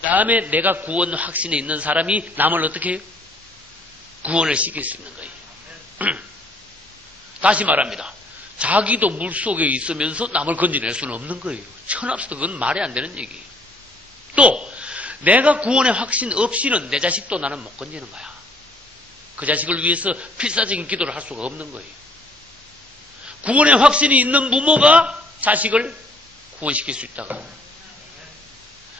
다음에 내가 구원 확신에 있는 사람이 남을 어떻게 해요? 구원을 시킬 수 있는 거예요. 다시 말합니다. 자기도 물속에 있으면서 남을 건져낼 수는 없는 거예요. 천합수도 그건 말이 안 되는 얘기예요. 또 내가 구원의 확신 없이는 내 자식도 나는 못 건지는 거야. 그 자식을 위해서 필사적인 기도를 할 수가 없는 거예요. 구원의 확신이 있는 부모가 자식을 구원시킬 수 있다고.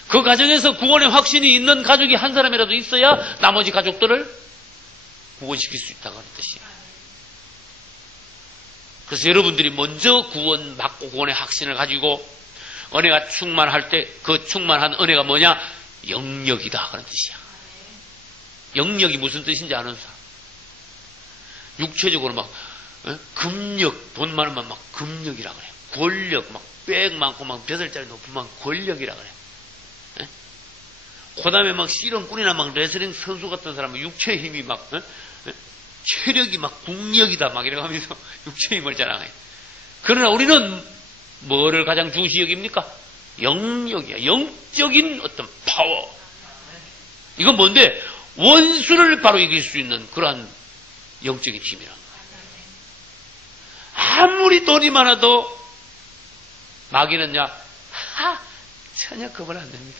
그 가정에서 구원의 확신이 있는 가족이 한 사람이라도 있어야 나머지 가족들을 구원시킬 수 있다고 하는 뜻이에요. 그래서 여러분들이 먼저 구원받고 구원의 확신을 가지고 은혜가 충만할 때 그 충만한 은혜가 뭐냐? 영력이다 그런 뜻이야. 영력이 무슨 뜻인지 아는 사람. 육체적으로 막 금력, 돈 많으면 막 금력이라 그래. 권력, 막 빽 많고 막 벼슬자리 높으면 권력이라 그래. 그 다음에 막 씨름꾼이나 막 레슬링 선수 같은 사람은 육체의 힘이 막 체력이 막 국력이다 막 이래 하면서 육체의 힘을 자랑해. 그러나 우리는 뭐를 가장 중시 여깁니까? 영력이야. 영적인 어떤 파워. 이건 뭔데? 원수를 바로 이길 수 있는 그러한 영적인 힘이란 거예요. 아무리 돈이 많아도 마귀는요, 전혀 그걸 안 됩니다.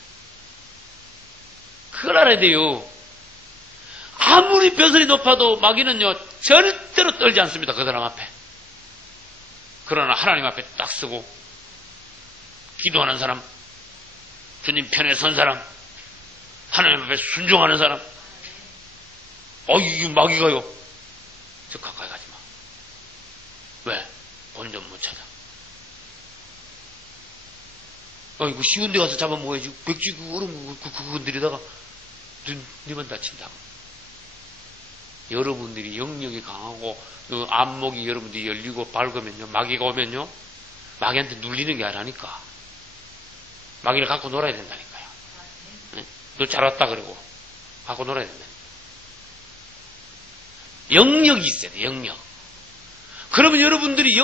그걸 알아야 돼요. 아무리 벼슬이 높아도 마귀는요, 절대로 떨지 않습니다. 그 사람 앞에. 그러나 하나님 앞에 딱 서고, 기도하는 사람, 주님 편에 선 사람, 하나님 앞에 순종하는 사람, 이 마귀가요. 저 가까이 가지 마. 왜? 본전 못 찾아. 이거 쉬운 데 가서 잡아먹어야지. 백지 얼음 그거 건드리다가 눈만 다친다고. 여러분들이 영역이 강하고 안목이 여러분들이 열리고 밝으면요. 마귀가 오면요. 마귀한테 눌리는 게 아니라니까. 마귀를 갖고 놀아야 된다니까요. 너 잘 왔다 그러고 갖고 놀아야 된다. 영역이 있어야 돼. 영역. 그러면 여러분들이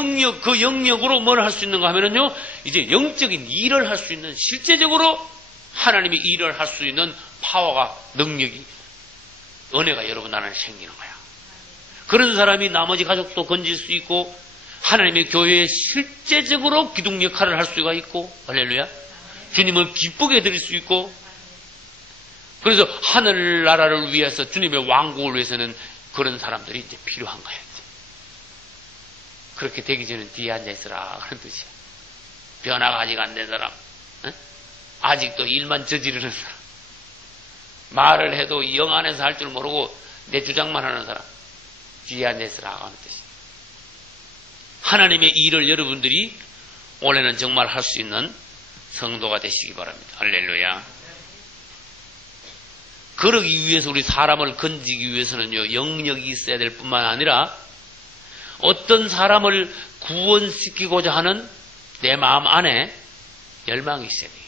그 영역으로 뭘 할 수 있는가 하면은요, 이제 영적인 일을 할 수 있는, 실제적으로 하나님이 일을 할 수 있는 파워가, 능력이, 은혜가 여러분 안에 생기는 거야. 그런 사람이 나머지 가족도 건질 수 있고, 하나님의 교회에 실제적으로 기둥 역할을 할 수가 있고, 할렐루야. 주님을 기쁘게 드릴 수 있고, 그래서 하늘나라를 위해서, 주님의 왕국을 위해서는 그런 사람들이 이제 필요한 거야. 그렇게 되기 전에 뒤에 앉아있으라 그런 뜻이야. 변화가 아직 안 된 사람, 아직도 일만 저지르는 사람, 말을 해도 영 안에서 할 줄 모르고 내 주장만 하는 사람, 뒤에 앉아있으라 하는 뜻이야. 하나님의 일을 여러분들이 올해는 정말 할 수 있는 성도가 되시기 바랍니다. 할렐루야. 그러기 위해서 우리 사람을 건지기 위해서는요, 영역이 있어야 될 뿐만 아니라 어떤 사람을 구원시키고자 하는 내 마음 안에 열망이 있어야 돼요.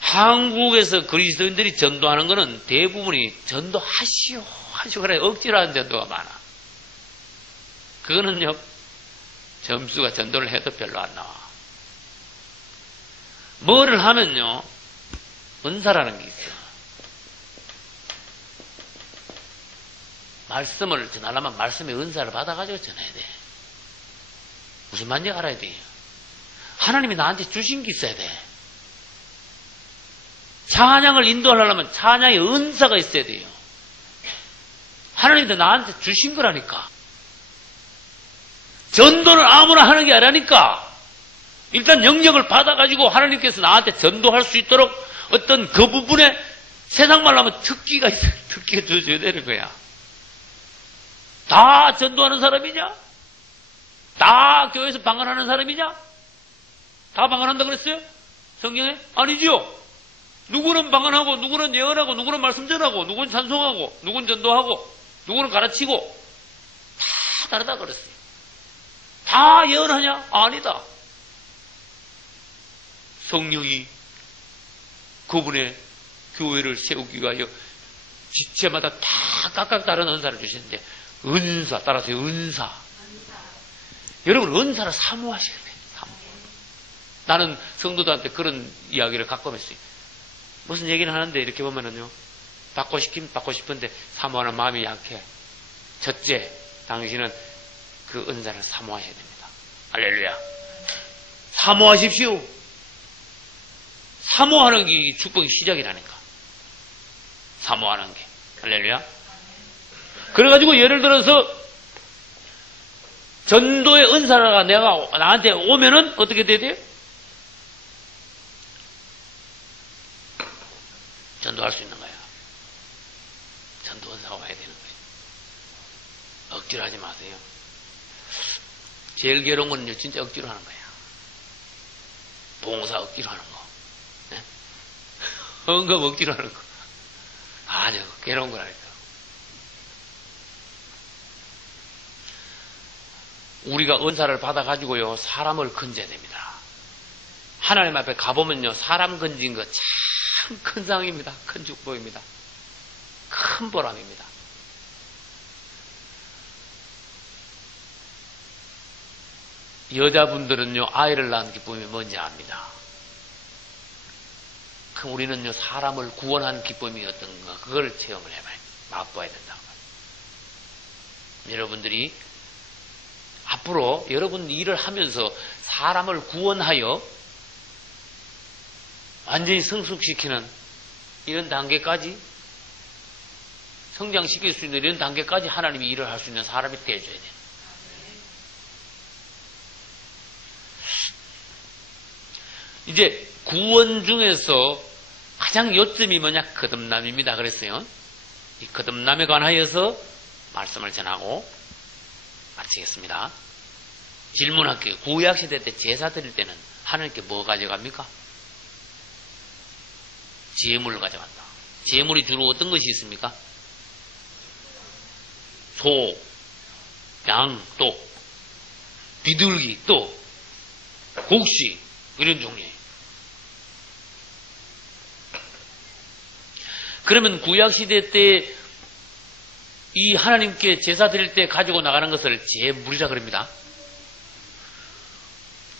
한국에서 그리스도인들이 전도하는 것은 대부분이 전도하시오 그래 억지로 하는 전도가 많아. 그거는요, 점수가 전도를 해도 별로 안 나와. 뭐를 하면요, 은사라는 게 있어요. 말씀을 전하려면 말씀의 은사를 받아가지고 전해야 돼. 무슨 말인지 알아야 돼요. 하나님이 나한테 주신 게 있어야 돼. 찬양을 인도하려면 찬양의 은사가 있어야 돼요. 하나님도 나한테 주신 거라니까. 전도는 아무나 하는 게 아니라니까. 일단 영역을 받아가지고 하나님께서 나한테 전도할 수 있도록 어떤 그 부분에 세상 말로 하면 특기가 있어요. 특기가 줘줘야 되는 거야. 다 전도하는 사람이냐? 다 교회에서 방언하는 사람이냐? 다 방언한다 그랬어요? 성경에? 아니죠. 누구는 방언하고, 누구는 예언하고, 누구는 말씀 전하고, 누구는 찬송하고, 누구는 전도하고, 누구는 가르치고, 다 다르다 그랬어요. 다 예언하냐? 아니다. 성령이 그분의 교회를 세우기 위하여 지체마다 다 각각 다른 은사를 주시는데, 은사, 따라서 은사. 여러분, 은사를 사모하셔야 돼요. 나는 성도들한테 그런 이야기를 가끔 했어요. 무슨 얘기를 하는데 이렇게 보면은요, 받고 싶은데 사모하는 마음이 약해. 첫째, 당신은 그 은사를 사모하셔야 됩니다. 할렐루야. 사모하십시오. 사모하는 게 축복의 시작이라니까. 사모하는 게. 할렐루야. 그래가지고 예를 들어서 전도의 은사가 나한테 오면은 어떻게 돼야 돼요? 전도할 수 있는 거야. 전도 은사가 와야 되는 거예요. 억지로 하지 마세요. 제일 괴로운 거는요, 진짜 억지로 하는 거야. 봉사 억지로 하는 거. 네? 헌금 억지로 하는 거. 아니요, 괴로운 거라니까. 우리가 은사를 받아가지고요, 사람을 건져야 됩니다. 하나님 앞에 가보면요, 사람 건진 거 참 큰 상입니다. 큰 축복입니다. 큰 보람입니다. 여자분들은요, 아이를 낳은 기쁨이 뭔지 압니다. 그럼 우리는요, 사람을 구원한 기쁨이 어떤가, 그걸 체험을 해봐야, 맛봐야 된다고. 여러분들이 앞으로 여러분 일을 하면서 사람을 구원하여 완전히 성숙시키는 이런 단계까지, 성장시킬 수 있는 이런 단계까지 하나님이 일을 할 수 있는 사람이 되어줘야 돼요. 이제 구원 중에서 가장 요점이 뭐냐? 거듭남입니다. 그랬어요. 이 거듭남에 관하여서 말씀을 전하고 마치겠습니다. 질문할게요. 구약시대 때 제사 드릴 때는 하나님께 뭐 가져갑니까? 제물을 가져간다. 제물이 주로 어떤 것이 있습니까? 소, 양, 또 비둘기, 또 곡식, 이런 종류예요. 그러면 구약시대 때 이 하나님께 제사 드릴 때 가지고 나가는 것을 제물이라 그럽니다.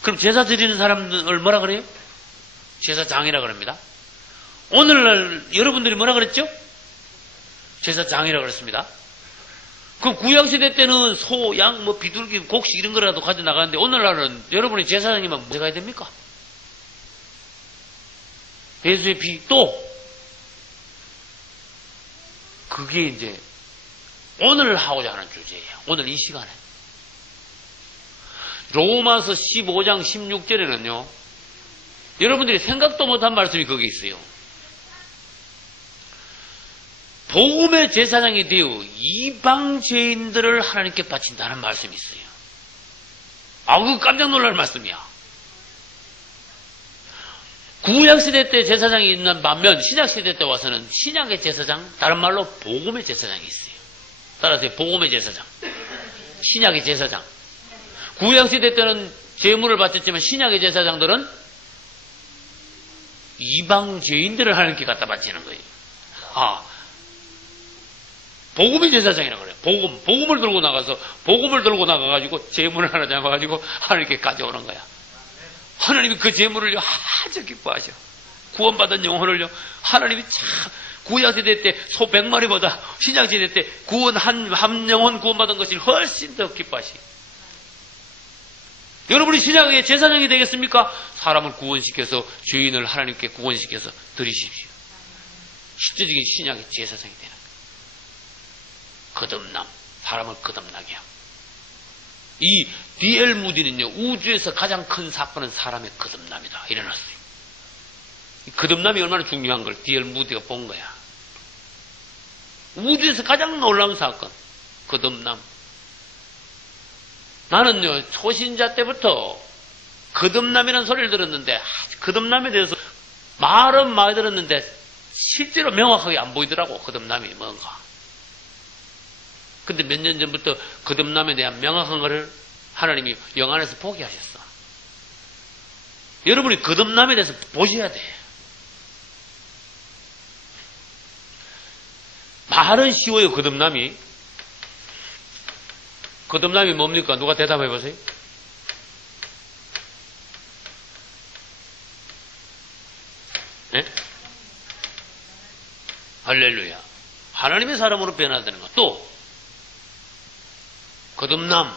그럼 제사 드리는 사람을 뭐라 그래요? 제사장이라 그럽니다. 오늘날 여러분들이 뭐라 그랬죠? 제사장이라 그랬습니다. 그럼 구약시대 때는 소, 양, 비둘기, 곡식 이런 거라도 가져 나가는데 오늘날은 여러분이 제사장이면 뭐 가야 됩니까? 예수의 피, 또 그게 이제 오늘 하고자 하는 주제예요. 오늘 이 시간에. 로마서 15장 16절에는요, 여러분들이 생각도 못한 말씀이 거기 있어요. 복음의 제사장이 되어 이방 죄인들을 하나님께 바친다는 말씀이 있어요. 그거 깜짝 놀랄 말씀이야. 구약시대 때 제사장이 있는 반면 신약시대 때 와서는 신약의 제사장, 다른 말로 복음의 제사장이 있어요. 따라서 복음의 제사장, 신약의 제사장. 구약시대 때는 제물을 바쳤지만 신약의 제사장들은 이방 죄인들을 하나님께 갖다 바치는 거예요. 복음의 제사장이라고 그래요. 복음을 들고 나가가지고 제물을 하나 잡아가지고 하나님께 가져오는 거야. 하나님이 그 제물을요, 아주 기뻐하셔. 구원받은 영혼을요, 하나님이 참, 구약시대 때 소 100마리보다 신약시대 때 한 영혼 구원받은 것이 훨씬 더 기뻐하시. 여러분이 신약의 제사장이 되겠습니까? 사람을 구원시켜서, 죄인을 하나님께 구원시켜서 드리십시오. 실제적인 신약의 제사장이 되는 거예요. 거듭남, 사람을 거듭나게 하고. 이 D.L. 무디는요, 우주에서 가장 큰 사건은 사람의 거듭남이다. 일어났어요. 이 거듭남이 얼마나 중요한 걸 D.L. 무디가 본 거야. 우주에서 가장 놀라운 사건, 거듭남. 나는요, 초신자 때부터 거듭남이라는 소리를 들었는데, 거듭남에 대해서 말은 많이 들었는데, 실제로 명확하게 안 보이더라고, 거듭남이 뭔가. 근데 몇 년 전부터 거듭남에 대한 명확한 것을 하나님이 영안에서 보게 하셨어. 여러분이 거듭남에 대해서 보셔야 돼. 말은 쉬워요, 거듭남이. 거듭남이 뭡니까? 누가 대답해 보세요. 할렐루야. 하나님의 사람으로 변화되는 것. 또 거듭남.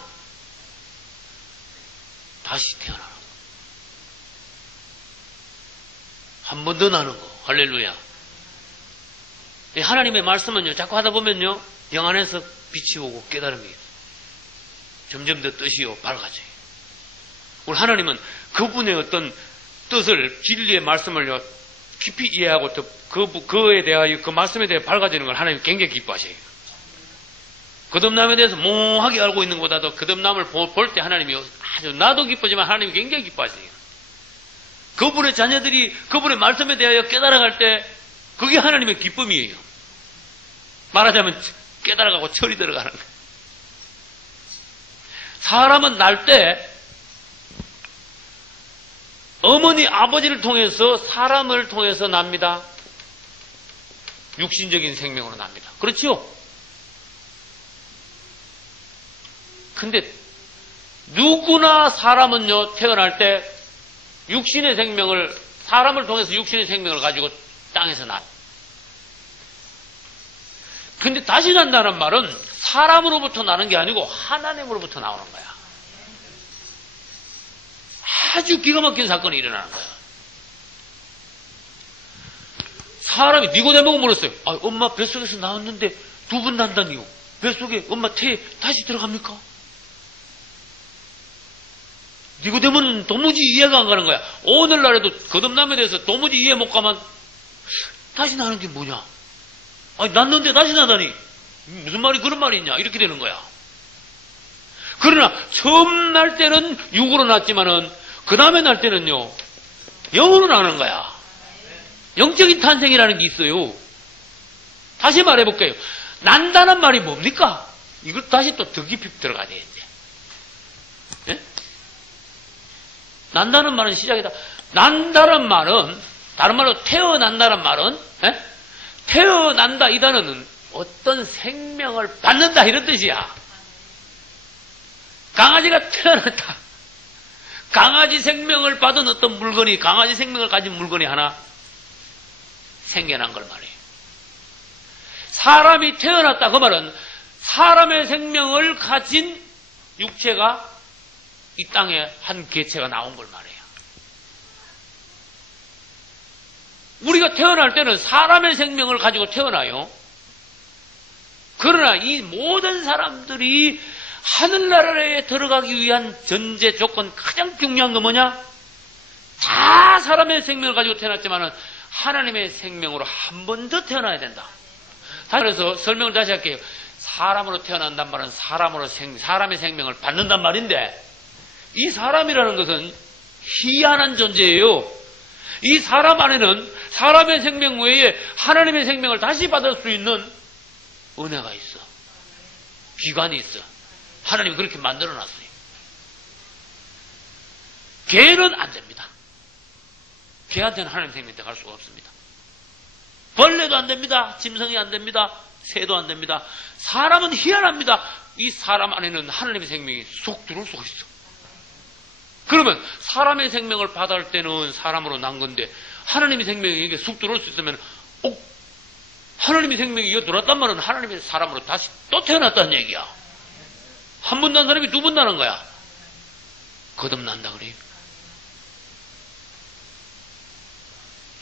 다시 태어나는 거. 한 번 더 나는 거. 할렐루야. 하나님의 말씀은요, 자꾸 하다 보면요, 영 안에서 빛이 오고 깨달음이 있어요. 점점 더 뜻이요, 밝아져요. 우리 하나님은 그분의 어떤 뜻을, 진리의 말씀을요, 깊이 이해하고 또 그에 대하여, 그 말씀에 대해 밝아지는 걸 하나님 굉장히 기뻐하셔요. 거듭남에 대해서 몽하게 알고 있는 것보다도 거듭남을 볼 때 하나님이 아주, 나도 기쁘지만 하나님이 굉장히 기뻐하세요. 그분의 자녀들이 그분의 말씀에 대하여 깨달아갈 때 그게 하나님의 기쁨이에요. 말하자면 깨달아가고 철이 들어가는 거예요. 사람은 날 때 어머니 아버지를 통해서, 사람을 통해서 납니다. 육신적인 생명으로 납니다. 그렇지요? 근데 누구나 사람은요, 태어날 때 육신의 생명을, 사람을 통해서 육신의 생명을 가지고 땅에서 나요. 근데 다시 난다는 말은 사람으로부터 나는 게 아니고 하나님으로부터 나오는 거야. 아주 기가 막힌 사건이 일어나는 거야. 사람이, 니고데모가 물었어요. 아, 엄마 뱃속에서 나왔는데 두 번 난다니요. 뱃속에 엄마 태에 다시 들어갑니까? 니고데모는 도무지 이해가 안 가는 거야. 오늘날에도 거듭남에 대해서 도무지 이해 못 가면 다시 나는 게 뭐냐? 아니, 났는데 다시 나다니. 무슨 말이 그런 말이 있냐? 이렇게 되는 거야. 그러나 처음 날 때는 육으로 났지만은 그 다음에 날 때는요, 영으로 나는 거야. 영적인 탄생이라는 게 있어요. 다시 말해볼게요. 난다는 말이 뭡니까? 이걸 다시 또 더 깊이 들어가야 되겠지. 예? 난다는 말은 시작이다. 난다는 말은, 다른 말로 태어난다는 말은, 예? 태어난다 이 단어는 어떤 생명을 받는다 이런 뜻이야. 강아지가 태어났다. 강아지 생명을 받은 어떤 물건이, 강아지 생명을 가진 물건이 하나 생겨난 걸 말이에요. 사람이 태어났다 그 말은 사람의 생명을 가진 육체가 이 땅에 한 개체가 나온 걸 말이에요. 우리가 태어날 때는 사람의 생명을 가지고 태어나요. 그러나 이 모든 사람들이 하늘나라에 들어가기 위한 전제 조건, 가장 중요한 건 뭐냐? 다 사람의 생명을 가지고 태어났지만은 하나님의 생명으로 한 번 더 태어나야 된다. 그래서 설명을 다시 할게요. 사람으로 태어난단 말은 사람의 생명을 받는단 말인데, 이 사람이라는 것은 희한한 존재예요. 이 사람 안에는 사람의 생명 외에 하나님의 생명을 다시 받을 수 있는 은혜가 있어. 기관이 있어. 하나님이 그렇게 만들어놨어요. 개는 안 됩니다. 개한테는 하나님 생명이 갈 수가 없습니다. 벌레도 안 됩니다. 짐승이 안 됩니다. 새도 안 됩니다. 사람은 희한합니다. 이 사람 안에는 하나님의 생명이 쏙 들어올 수가 있어. 그러면 사람의 생명을 받을 때는 사람으로 난 건데 하나님의 생명이 이게 쑥 들어올 수 있으면 하나님의 생명이 이거 들어왔단 말은 하나님의 사람으로 다시 또 태어났다는 얘기야. 한 번 난 사람이 두 번 나는 거야. 거듭난다 그래요.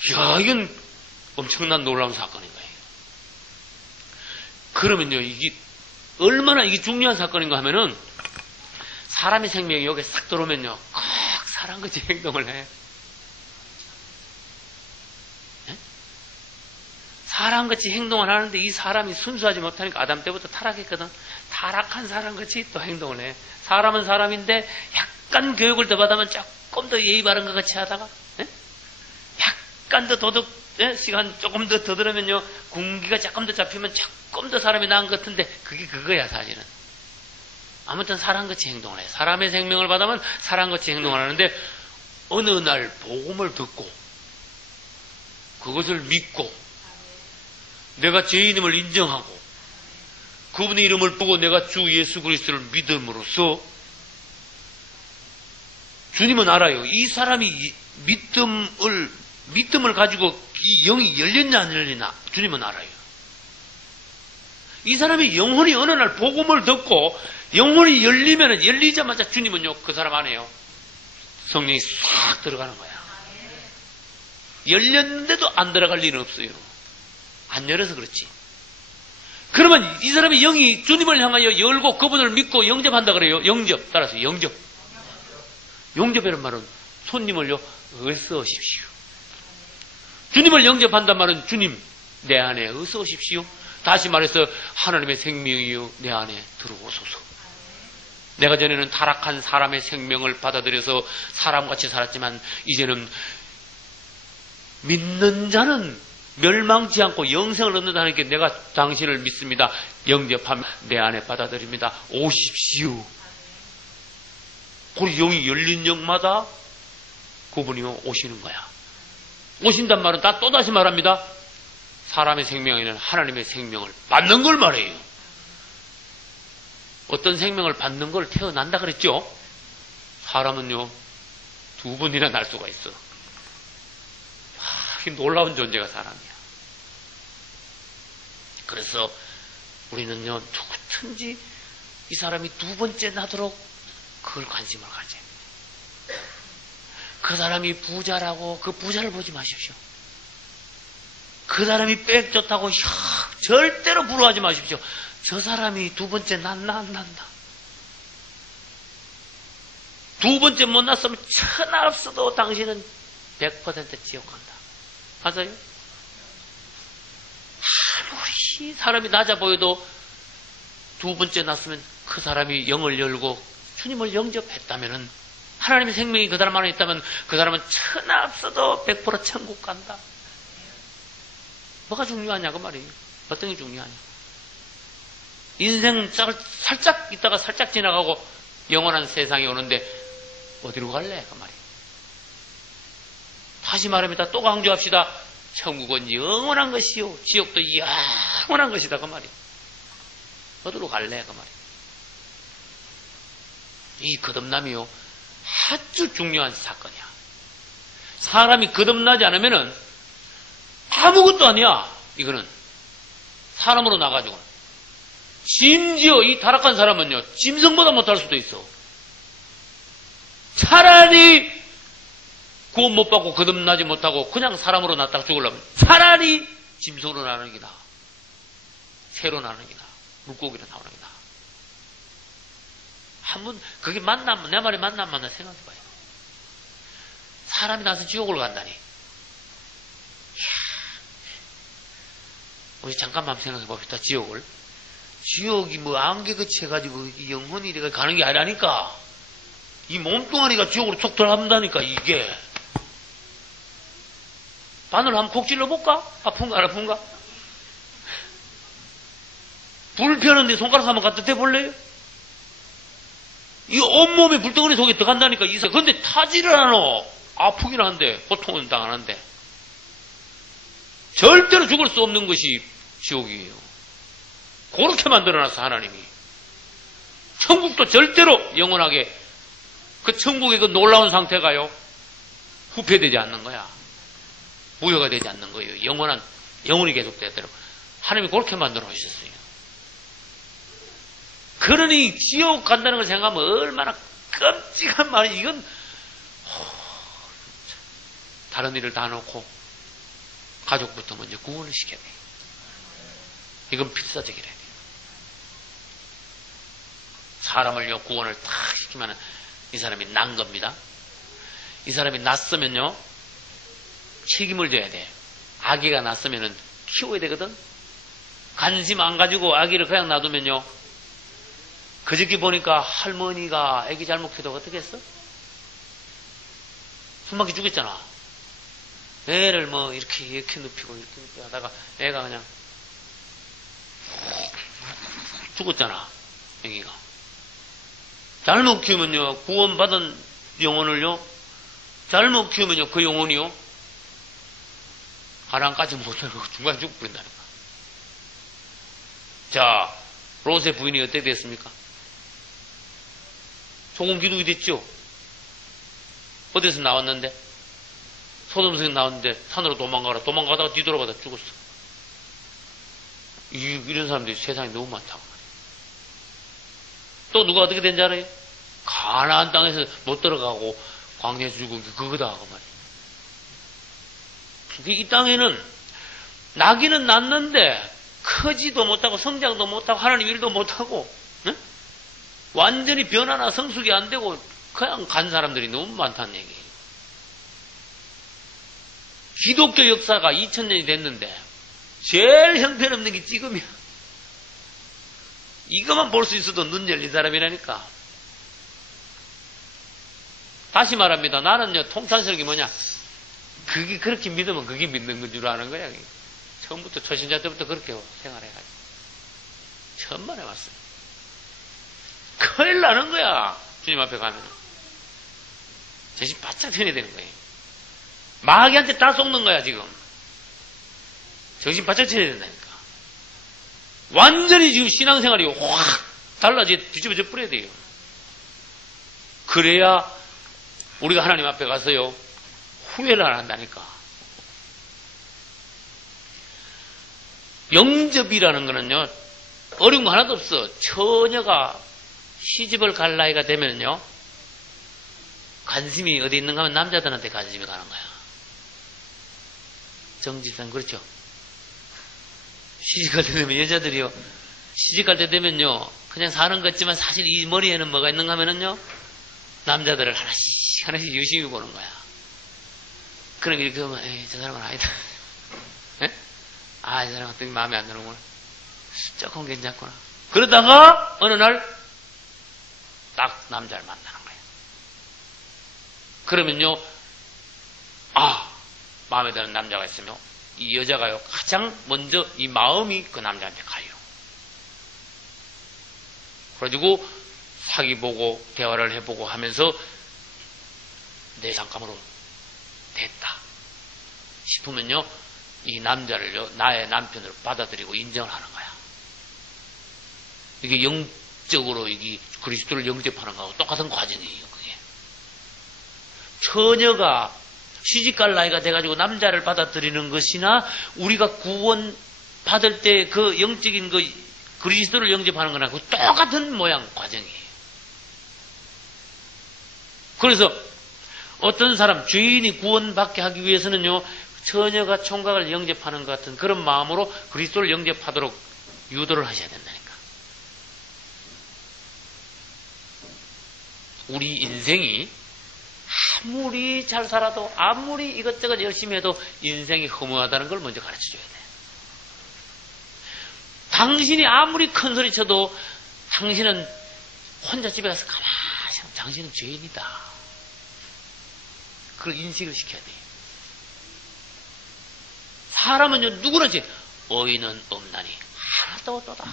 이야, 이건 엄청난 놀라운 사건인 거예요. 그러면요, 이게 얼마나 이게 중요한 사건인가 하면은 사람의 생명이 여기에 싹 들어오면요, 꼭 사람같이 행동을 해. 네? 사람같이 행동을 하는데 이 사람이 순수하지 못하니까 아담 때부터 타락했거든. 타락한 사람같이 또 행동을 해. 사람은 사람인데 약간 교육을 더 받으면 조금 더 예의 바른 것 같이 하다가 네? 약간 더 도덕 시간 조금 더 들으면요, 군기가 조금 더 잡히면 조금 더 사람이 나은 것 같은데 그게 그거야 사실은. 아무튼 사람같이 행동을 해. 사람의 생명을 받으면 사람같이 행동을 하는데 어느 날 복음을 듣고 그것을 믿고 내가 죄인임을 인정하고 그분의 이름을 보고 내가 주 예수 그리스도를 믿음으로써 주님은 알아요. 이 사람이 믿음을 가지고 이 영이 열렸냐 안 열리나 주님은 알아요. 이 사람이 영혼이 어느 날 복음을 듣고 영혼이 열리자마자 주님은요, 그 사람 안에요, 성령이 싹 들어가는 거야. 열렸는데도 안 들어갈 일은 없어요. 안 열어서 그렇지. 그러면 이 사람의 영이 주님을 향하여 열고 그분을 믿고 영접한다 그래요. 영접. 따라서 영접. 영접이라는 말은 손님을요, 어서 오십시오. 주님을 영접한단 말은 주님, 내 안에 어서 오십시오. 다시 말해서 하나님의 생명이요, 내 안에 들어오소서. 내가 전에는 타락한 사람의 생명을 받아들여서 사람같이 살았지만 이제는 믿는 자는 멸망치 않고 영생을 얻는다는 게 내가 당신을 믿습니다. 영접하면 내 안에 받아들입니다. 오십시오. 우리 영이 열린 영마다 그분이 오시는 거야. 오신단 말은 다 또다시 말합니다. 사람의 생명에는 하나님의 생명을 받는 걸 말해요. 어떤 생명을 받는 걸 태어난다 그랬죠? 사람은요, 두 번이나 날 수가 있어. 놀라운 존재가 사람이야. 그래서 우리는요, 누구든지 이 사람이 두 번째 나도록 그걸 관심을 가져요. 그 사람이 부자라고 그 부자를 보지 마십시오. 그 사람이 빽 좋다고 절대로 부러워하지 마십시오. 저 사람이 두 번째 난다. 두 번째 못 났으면 천하 없어도 당신은 100% 지옥 간다. 맞아요? 아무리 사람이 낮아 보여도 두 번째 났으면 그 사람이 영을 열고 주님을 영접했다면은, 하나님의 생명이 그 사람 안에 있다면 그 사람은 천하 없어도 100% 천국 간다. 뭐가 중요하냐 그 말이에요. 어떤 게 중요하냐. 인생 살짝 있다가 살짝 지나가고 영원한 세상에 오는데 어디로 갈래 그 말이에요. 다시 말합니다. 또 강조합시다. 천국은 영원한 것이요, 지옥도 영원한 것이다 그 말이에요. 어디로 갈래 그 말이에요. 이 거듭남이요, 아주 중요한 사건이야. 사람이 거듭나지 않으면은 아무것도 아니야. 이거는 사람으로 나가지고는. 심지어 이 타락한 사람은요, 짐승보다 못할 수도 있어. 차라리 구원 못 받고 거듭나지 못하고 그냥 사람으로 났다가 죽으려면 차라리 짐승으로 나는 게 나아. 새로 나는 게 나아. 물고기로 나오는 게 나아. 한번 그게 만나면, 내 말이 만나면 생각해봐요. 사람이 나서 지옥을 간다니. 우리 잠깐만 생각해봅시다. 지옥을. 지옥이 뭐 안개 거쳐가지고 영혼이 이렇게 가는 게 아니라니까. 이 몸뚱아리가 지옥으로 툭 들어간다니까. 이게 바늘 한번 콕 찔러볼까? 아픈가 안 아픈가? 불 펴는데 손가락 한번 갖다 대볼래요? 이 온몸에 불덩어리 속에 들어간다니까. 근데 타지를 않아. 아프긴 한데 고통은 당하는데 절대로 죽을 수 없는 것이 지옥이에요. 그렇게 만들어놨어 하나님이. 천국도 절대로 영원하게, 그 천국의 그 놀라운 상태가요, 후퇴되지 않는 거야. 무효가 되지 않는 거예요. 영원히 계속되도록 하나님이 그렇게 만들어 놓으셨어요. 그러니 지옥 간다는 걸 생각하면 얼마나 끔찍한 말이. 이건 다른 일을 다 놓고 가족부터 먼저 구원을 시켜야 돼요. 이건 필사적이래요. 사람을요, 구원을 딱 시키면 이 사람이 난 겁니다. 이 사람이 났으면요, 책임을 져야 돼. 아기가 났으면은 키워야 되거든. 관심 안 가지고 아기를 그냥 놔두면요, 그저께 보니까 할머니가 아기 잘못 키우다가 어떻게 했어? 숨막히 죽였잖아. 애를 뭐 이렇게 눕히고 이렇게 하다가 애가 그냥 죽었잖아. 애기가. 잘못 키우면요, 구원받은 영혼을요, 잘못 키우면요, 그 영혼이요, 가랑까지 못하고 중간에 죽어버린다니까. 자, 롯의 부인이 어떻게 됐습니까? 소금 기둥이 됐죠? 어디서 나왔는데? 소돔에서 나왔는데 산으로 도망가다가 뒤돌아가다 죽었어. 이런 사람들이 세상에 너무 많다고. 또 누가 어떻게 된지 알아요? 가나안 땅에서 못 들어가고 광야에서 죽은 게 그거다 하고 말이에요. 이 땅에는 나기는 났는데 크지도 못하고 성장도 못하고 하나님 일도 못하고 응? 완전히 변화나 성숙이 안 되고 그냥 간 사람들이 너무 많다는 얘기예요. 기독교 역사가 2000년이 됐는데 제일 형편없는 게 지금이야. 이것만 볼 수 있어도 눈 열린 사람이라니까. 다시 말합니다. 나는요, 통탄스럽게 뭐냐, 그게 그렇게 믿으면 그게 믿는 건 줄 아는 거야. 처음부터 초신자 때부터 그렇게 생활해가지고 천만에 왔어요. 큰일 나는 거야. 주님 앞에 가면 정신 바짝 편해야 되는 거예요. 마귀한테 다 속는 거야 지금. 정신 바짝 차려야 된다니까. 완전히 지금 신앙생활이 확 달라져 뒤집어져 버려야 돼요. 그래야 우리가 하나님 앞에 가서요 후회를 안 한다니까. 영접이라는 거는요 어려운 거 하나도 없어. 처녀가 시집을 갈 나이가 되면요 관심이 어디 있는가 하면 남자들한테 관심이 가는 거야. 정지선 그렇죠. 시집갈 때 되면 여자들이요 시집갈 때 되면요 그냥 사는 것 같지만 사실 이 머리에는 뭐가 있는가 하면은요 남자들을 하나씩 유심히 보는 거야. 그럼 이렇게 보면 에이 저 사람은 아니다. 에? 아 이 사람 어떻게 마음에 안 드는구나. 조금 괜찮구나. 그러다가 어느 날 딱 남자를 만나는 거야. 그러면요 아 마음에 드는 남자가 있으면 이 여자가요 가장 먼저 이 마음이 그 남자한테 가요. 그래가지고 사귀보고 대화를 해보고 하면서 내 잠깐으로 됐다 싶으면요 이 남자를요 나의 남편으로 받아들이고 인정을 하는 거야. 이게 영적으로 이게 그리스도를 영접하는 거하고 똑같은 과정이에요. 그게 처녀가 시집갈 나이가 돼가지고 남자를 받아들이는 것이나 우리가 구원 받을 때 그 영적인 그 그리스도를 영접하는 거나 그 똑같은 모양 과정이에요. 그래서 어떤 사람 죄인이 구원받게 하기 위해서는요 처녀가 총각을 영접하는 것 같은 그런 마음으로 그리스도를 영접하도록 유도를 하셔야 된다니까. 우리 인생이 아무리 잘 살아도 아무리 이것저것 열심히 해도 인생이 허무하다는 걸 먼저 가르쳐줘야 돼. 당신이 아무리 큰 소리 쳐도 당신은 혼자 집에 가서 가만히 있으면 당신은 죄인이다. 그걸 인식을 시켜야 돼. 사람은요 누구나지 어이는 없나니 하나도 없도다.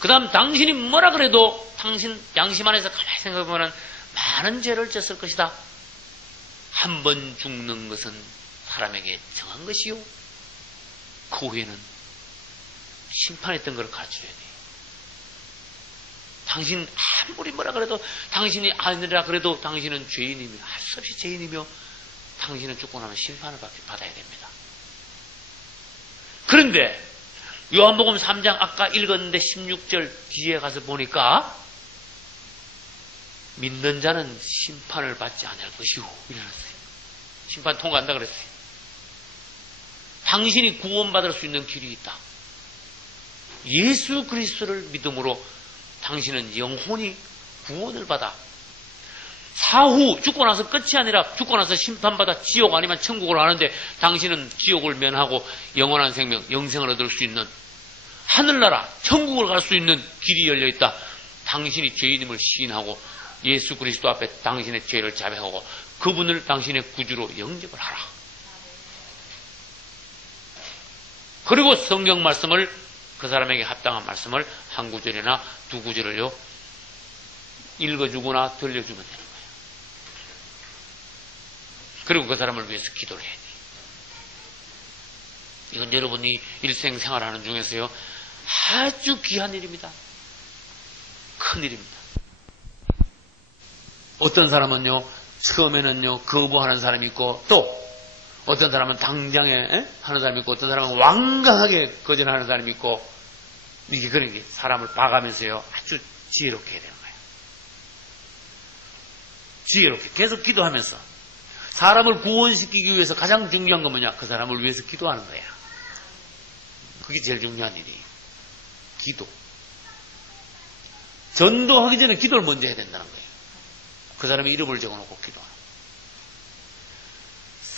그 다음 당신이 뭐라 그래도 당신 양심 안에서 가만히 생각해보면 많은 죄를 졌을 것이다. 한 번 죽는 것은 사람에게 정한 것이요 그 후에는 심판했던 걸 가르쳐줘야 돼. 당신 아무리 뭐라 그래도 당신이 아니라 그래도 당신은 죄인이며 할 수 없이 죄인이며 당신은 죽고 나면 심판을 받아야 됩니다. 그런데 요한복음 3장 아까 읽었는데 16절 뒤에 가서 보니까 믿는 자는 심판을 받지 않을 것이오 이랬어요. 심판 통과한다 그랬어요. 당신이 구원받을 수 있는 길이 있다. 예수 그리스도를 믿음으로 당신은 영혼이 구원을 받아 사후 죽고 나서 끝이 아니라 죽고 나서 심판받아 지옥 아니면 천국을 가는데 당신은 지옥을 면하고 영원한 생명, 영생을 얻을 수 있는 하늘나라, 천국을 갈 수 있는 길이 열려있다. 당신이 죄인임을 시인하고 예수 그리스도 앞에 당신의 죄를 자백하고 그분을 당신의 구주로 영접을 하라. 그리고 성경 말씀을 그 사람에게 합당한 말씀을 한 구절이나 두 구절을요 읽어주거나 들려주면 되는 거예요. 그리고 그 사람을 위해서 기도를 해야 돼요. 이건 여러분이 일생생활하는 중에서요 아주 귀한 일입니다. 큰 일입니다. 어떤 사람은요 처음에는요 거부하는 사람이 있고 또 어떤 사람은 당장에 하는 사람이 있고, 어떤 사람은 완강하게 거절하는 사람이 있고, 이게 그런 게 사람을 봐가면서요, 아주 지혜롭게 해야 되는 거예요. 지혜롭게 계속 기도하면서 사람을 구원시키기 위해서 가장 중요한 건 뭐냐? 그 사람을 위해서 기도하는 거야. 그게 제일 중요한 일이에요. 기도. 전도하기 전에 기도를 먼저 해야 된다는 거예요. 그 사람의 이름을 적어놓고 기도하는 거예요.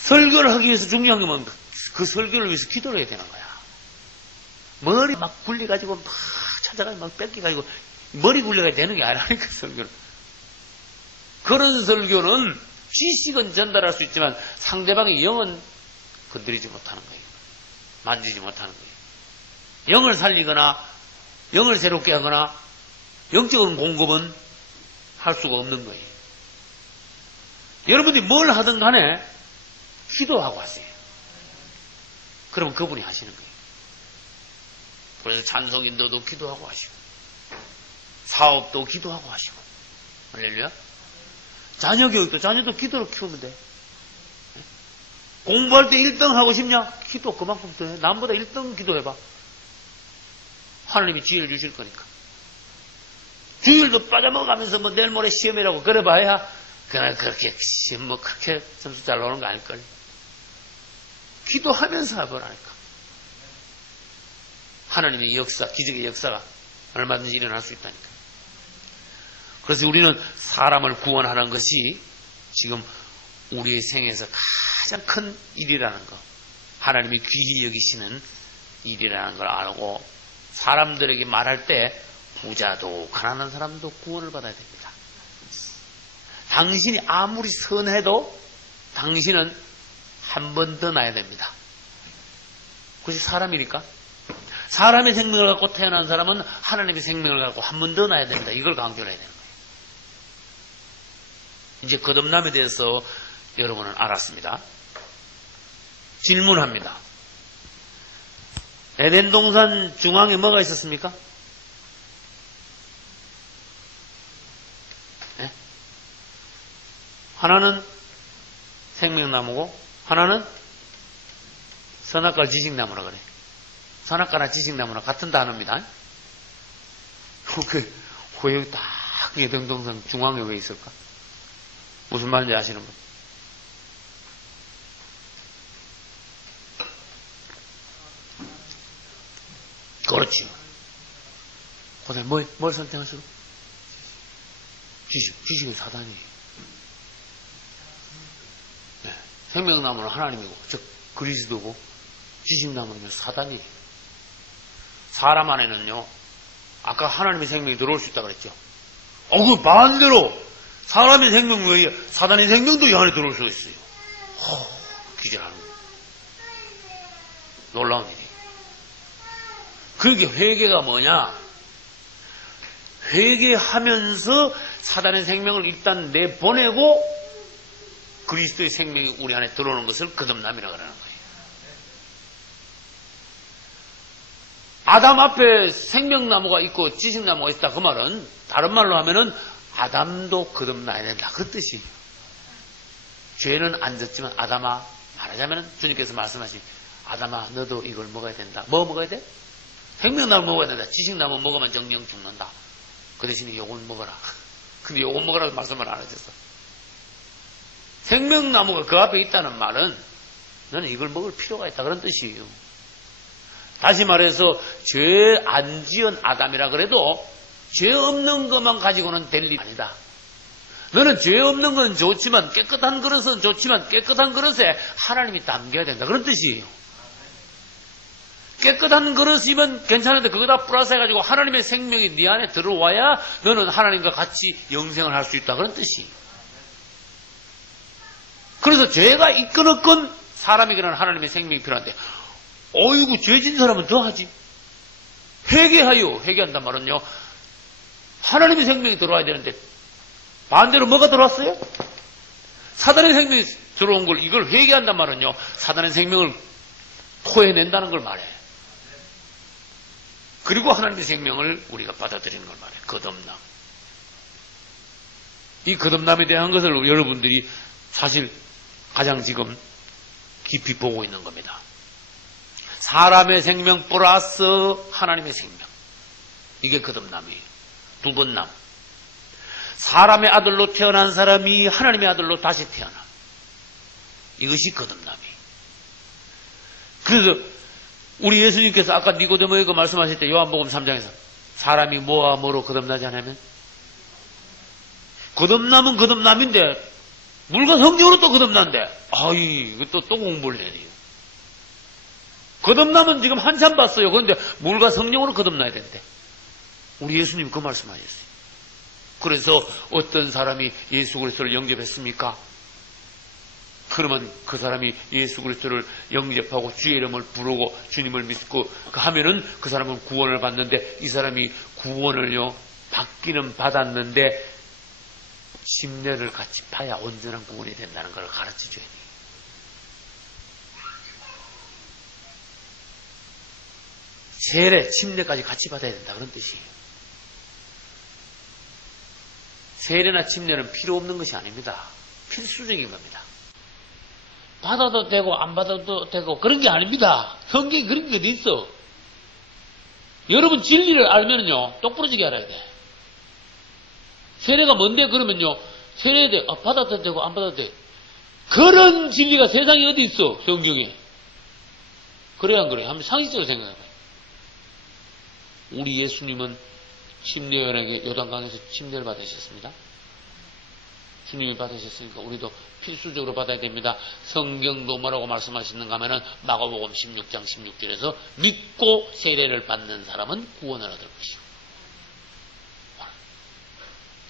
설교를 하기 위해서 중요한 게 뭐냐? 그 설교를 위해서 기도를 해야 되는 거야. 머리 막 굴려가지고 막 찾아가지고 막 뺏겨가지고 머리 굴려가지고 되는 게 아니라니까, 설교는. 그런 설교는 지식은 전달할 수 있지만 상대방의 영은 건드리지 못하는 거예요. 만지지 못하는 거예요. 영을 살리거나 영을 새롭게 하거나 영적인 공급은 할 수가 없는 거예요. 여러분들이 뭘 하든 간에 기도하고 하세요. 그러면 그분이 하시는 거예요. 그래서 찬송인도도 기도하고 하시고, 사업도 기도하고 하시고, 할렐루야. 자녀 교육도 자녀도 기도로 키우면 돼. 공부할 때 1등 하고 싶냐? 기도 그만큼 더 해. 남보다 1등 기도해봐. 하나님이 지혜를 주실 거니까. 주일도 빠져먹어가면서 뭐 내일 모레 시험이라고 그래봐야 그날 그렇게 시험 뭐 그렇게 점수 잘 나오는 거 아닐걸. 기도하면서 해보라니까. 하나님의 역사, 기적의 역사가 얼마든지 일어날 수 있다니까. 그래서 우리는 사람을 구원하는 것이 지금 우리의 생에서 가장 큰 일이라는 거, 하나님이 귀히 여기시는 일이라는 걸 알고 사람들에게 말할 때 부자도 가난한 사람도 구원을 받아야 됩니다. 당신이 아무리 선해도 당신은 한 번 더 나야 됩니다. 그것이 사람이니까. 사람의 생명을 갖고 태어난 사람은 하나님의 생명을 갖고 한 번 더 나야 됩니다. 이걸 강조해야 되는 거예요. 이제 거듭남에 대해서 여러분은 알았습니다. 질문합니다. 에덴 동산 중앙에 뭐가 있었습니까? 네? 하나는 생명나무고 하나는 선악과 지식나무라 그래. 선악과나 지식나무나 같은 단어입니다. 왜 여기 딱 에덴 동산 중앙에 왜 있을까? 무슨 말인지 아시는 분? 그렇지. 그다음에 뭘 선택하시고? 지식은 사단이에요. 네. 생명나무는 하나님이고, 즉 그리스도고, 지식나무는 사단이에요. 사람 안에는요, 아까 하나님의 생명이 들어올 수 있다고 그랬죠. 그 반대로 사람의 생명 외에 사단의 생명도 이 안에 들어올 수가 있어요. 기절하는 거예요. 놀라운 일이에요. 그게 회개가 뭐냐? 회개하면서 사단의 생명을 일단 내보내고 그리스도의 생명이 우리 안에 들어오는 것을 거듭남이라고 하는 거예요. 아담 앞에 생명나무가 있고 지식나무가 있다. 그 말은 다른 말로 하면은 아담도 거듭나야 된다. 그 뜻이에요. 죄는 안 졌지만 아담아, 말하자면 주님께서 말씀하신 아담아 너도 이걸 먹어야 된다. 뭐 먹어야 돼? 생명나무 먹어야 된다. 지식나무 먹으면 정령 죽는다. 그 대신에 요걸 먹어라. 근데 요걸 먹으라고 말씀을 안 하셨어. 생명나무가 그 앞에 있다는 말은 너는 이걸 먹을 필요가 있다. 그런 뜻이에요. 다시 말해서 죄 안 지은 아담이라 그래도 죄 없는 것만 가지고는 될 일이 아니다. 너는 죄 없는 건 좋지만 깨끗한 그릇은 좋지만 깨끗한 그릇에 하나님이 담겨야 된다. 그런 뜻이에요. 깨끗한 그릇이면 괜찮은데 그거다 플러스 해가지고 하나님의 생명이 네 안에 들어와야 너는 하나님과 같이 영생을 할 수 있다. 그런 뜻이에요. 그래서 죄가 있건 없건 사람에게는 하나님의 생명이 필요한데 어이구 죄진 사람은 더 하지. 회개하여. 회개한단 말은요, 하나님의 생명이 들어와야 되는데 반대로 뭐가 들어왔어요? 사단의 생명이 들어온 걸, 이걸 회개한단 말은요, 사단의 생명을 토해낸다는 걸 말해. 그리고 하나님의 생명을 우리가 받아들이는 걸 말해. 거듭남. 이 거듭남에 대한 것을 여러분들이 사실 가장 지금 깊이 보고 있는 겁니다. 사람의 생명 플러스 하나님의 생명. 이게 거듭남이에요. 두 번 남. 사람의 아들로 태어난 사람이 하나님의 아들로 다시 태어남. 이것이 거듭남이에요. 그래서 우리 예수님께서 아까 니고데모에게 말씀하실 때 요한복음 3장에서 사람이 뭐와 뭐로 거듭나지 않으면 거듭남은 거듭남인데 물과 성령으로 또 거듭난대. 아이, 이거 또 공부를 해야 돼요. 거듭남은 지금 한참 봤어요. 그런데 물과 성령으로 거듭나야 된대. 우리 예수님 그 말씀하셨어요. 그래서 어떤 사람이 예수 그리스도를 영접했습니까? 그러면 그 사람이 예수 그리스도를 영접하고 주의 이름을 부르고 주님을 믿고 하면은 그 사람은 구원을 받는데 이 사람이 구원을요 받기는 받았는데 침례를 같이 파야 온전한 구원이 된다는 걸 가르쳐줘야 돼요. 세례, 침례까지 같이 받아야 된다 그런 뜻이에요. 세례나 침례는 필요 없는 것이 아닙니다. 필수적인 겁니다. 받아도 되고 안 받아도 되고 그런 게 아닙니다. 성경에 그런 게 어디 있어. 여러분 진리를 알면요 똑부러지게 알아야 돼. 세례가 뭔데 그러면요 세례에 대해 받아도 되고 안 받아도 돼. 그런 진리가 세상에 어디 있어 성경에. 그래야 안 그래? 한번 상식적으로 생각해봐요. 우리 예수님은 침례요한에게 요단강에서 침례를 받으셨습니다. 주님이 받으셨으니까 우리도 필수적으로 받아야 됩니다. 성경도 뭐라고 말씀하시는가 하면은 마가복음 16장 16절에서 믿고 세례를 받는 사람은 구원을 얻을 것이고.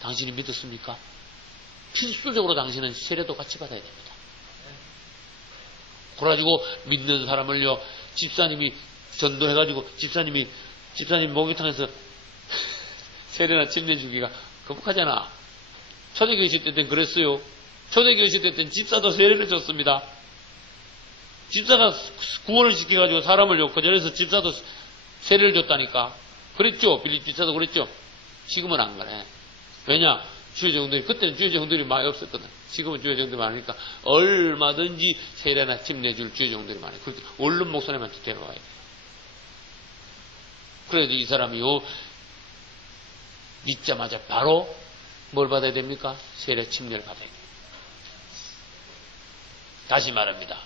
당신이 믿었습니까? 필수적으로 당신은 세례도 같이 받아야 됩니다. 그래가지고 믿는 사람을요 집사님이 전도해가지고 집사님 목욕탕에서 세례나 침례 주기가 거북하잖아. 초대교회 있을 때는 그랬어요. 초대교회 있을 때는 집사도 세례를 줬습니다. 집사가 구원을 시켜가지고 사람을 그 전에서 집사도 세례를 줬다니까. 그랬죠. 빌립 집사도 그랬죠. 지금은 안 그래. 왜냐? 주의 종들이, 그때는 주의 종들이 많이 없었거든. 지금은 주의 종들이 많으니까 얼마든지 세례나 침례 줄 주의 종들이 많아요. 그렇게 얼른 목사님한테 데려와야 돼요. 그래도 이 사람이요, 믿자마자 바로 뭘 받아야 됩니까? 세례 침례를 받아야 돼요. 다시 말합니다.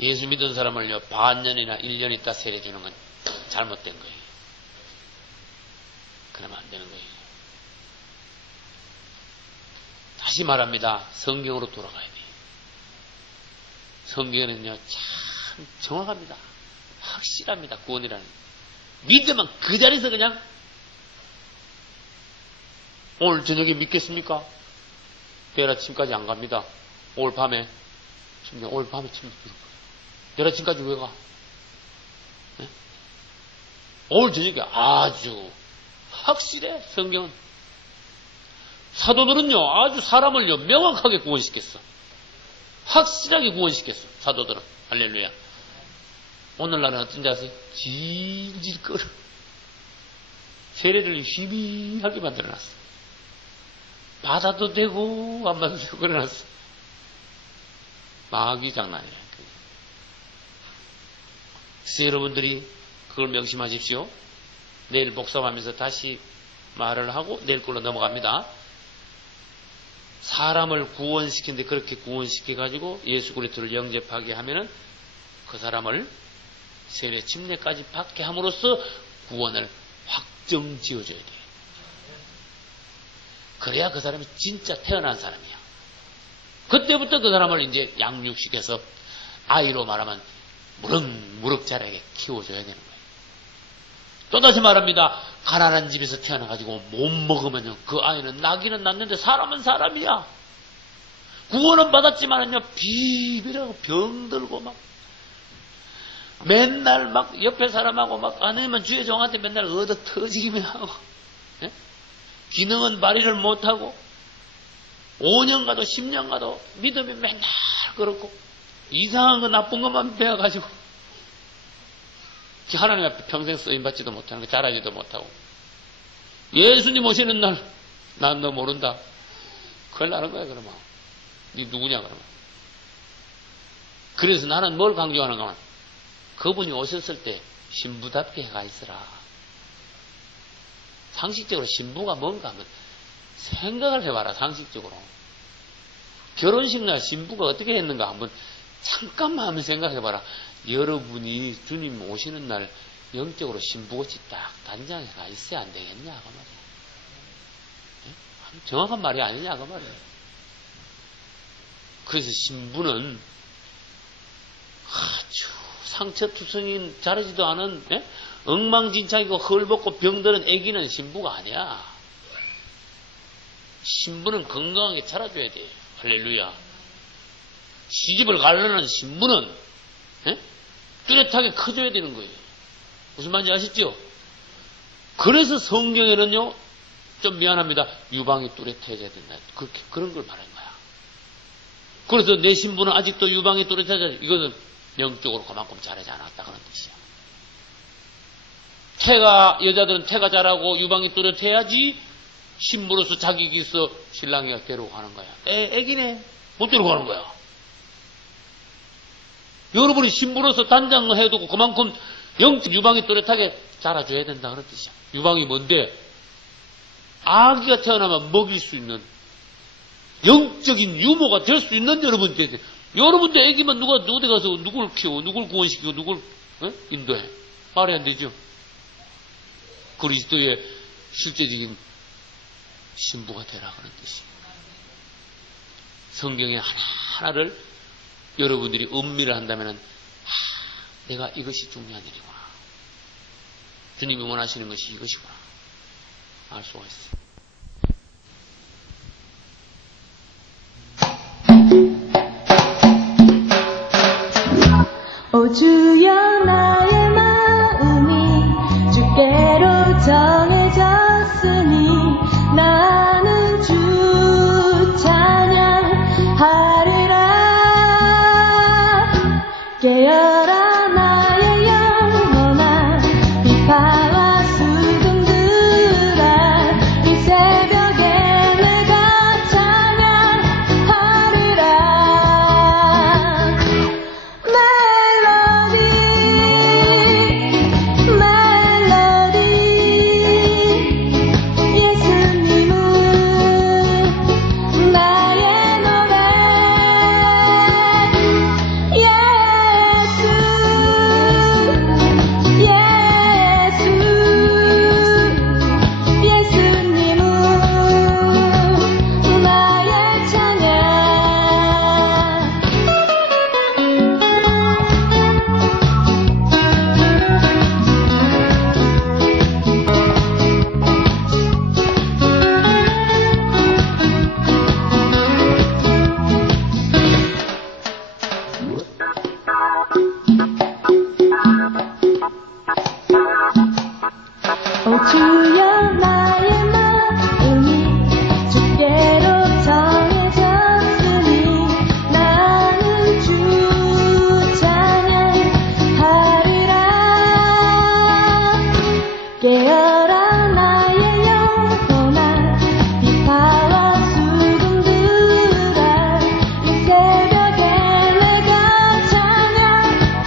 예수 믿은 사람을요, 반년이나 1년 있다 세례 주는 건 잘못된 거예요. 그러면 안 되는 거예요. 다시 말합니다. 성경으로 돌아가야 돼요. 성경에는요, 참 정확합니다. 확실합니다. 구원이라는 거. 믿으면 그 자리에서 그냥 오늘 저녁에 믿겠습니까? 내일 아침까지 안 갑니다. 오늘 밤에 침례 들을 거예요. 내일 아침까지 왜 가? 네? 오늘 저녁에 아주 확실해. 성경은. 사도들은요 아주 사람을요 명확하게 구원시켰어. 확실하게 구원시켰어. 사도들은. 할렐루야. 오늘날은 어떤지 아세요? 질질 끌어. 세례를 희미하게 만들어놨어. 받아도 되고 안 받아도 되고 그래놨어. 마귀 장난이야. 그래서 여러분들이 그걸 명심하십시오. 내일 복습하면서 다시 말을 하고 내일 걸로 넘어갑니다. 사람을 구원시키는데 그렇게 구원시켜가지고 예수 그리스도를 영접하게 하면은 그 사람을 세례 침례까지 받게 함으로써 구원을 확정 지어줘야 돼요. 그래야 그 사람이 진짜 태어난 사람이야. 그때부터 그 사람을 이제 양육시켜서 아이로 말하면 무럭무럭 자라게 키워줘야 되는 거예요. 또다시 말합니다. 가난한 집에서 태어나가지고 못 먹으면요, 그 아이는 나기는 낳는데 사람은 사람이야. 구원은 받았지만은요, 비비라고 병들고 막, 맨날 막 옆에 사람하고 막, 아니면 주의 종한테 맨날 얻어 터지기만 하고, 예? 기능은 발휘를 못하고, 5년 가도 10년 가도 믿음이 맨날 그렇고, 이상한 거 나쁜 것만 배워가지고, 하나님 앞에 평생 쓰임받지도 못하는 거, 잘하지도 못하고, 예수님 오시는 날, 난 너 모른다. 큰일 나는 거야, 그러면. 니 누구냐, 그러면. 그래서 나는 뭘 강조하는가 하면 그분이 오셨을 때 신부답게 해가 있으라. 상식적으로 신부가 뭔가 하면 생각을 해봐라. 상식적으로 결혼식 날 신부가 어떻게 했는가 한번 잠깐만 한번 생각해봐라. 여러분이 주님 오시는 날 영적으로 신부같이 딱 단장해 가 있어야 안 되겠냐 그 말이야. 정확한 말이 아니냐 그 말이야. 그래서 신부는 아주 상처투성인 자라지도 않은 엉망진창이고 헐벗고 병드는 애기는 신부가 아니야. 신부는 건강하게 자라줘야 돼. 할렐루야. 시집을 가려는 신부는 뚜렷하게 커져야 되는 거예요. 무슨 말인지 아시죠? 그래서 성경에는요, 좀 미안합니다. 유방이 뚜렷해져야 된다. 그런 걸 말하는 거야. 그래서 내 신부는 아직도 유방이 뚜렷해져야 돼. 이것은 영적으로 그만큼 자라지 않았다. 그런 뜻이야. 여자들은 태가 자라고 유방이 뚜렷해야지 신부로서 자격이 있어 신랑이가 데려가는 거야. 애기네. 못 데려가는 거야. 여러분이 신부로서 단장을 해두고 그만큼 영적 유방이 뚜렷하게 자라줘야 된다. 그런 뜻이야. 유방이 뭔데? 아기가 태어나면 먹일 수 있는 영적인 유모가 될 수 있는 여러분들. 여러분들 애기만 누가 어디 가서 누굴 키워, 누굴 구원시키고, 누굴 인도해? 말이 안 되죠. 그리스도의 실제적인 신부가 되라 그런 뜻이에요. 성경의 하나하나를 여러분들이 음미를 한다면 내가 이것이 중요한 일이구나. 주님이 원하시는 것이 이것이구나. 알 수가 있어요. 오 주여 나의 마음이 주께로 정해졌으니 나는 주 찬양하리라. 깨어라 나의 영혼아 비파와 수금들아 이 새벽에 내가 찬양하리라. 오 주여 나의 마음이 주께로 정해졌으니 나는 주 찬양하리라. 깨어라 나의 영혼아 비파와 수금들아 이 새벽에 내가 찬양하리라.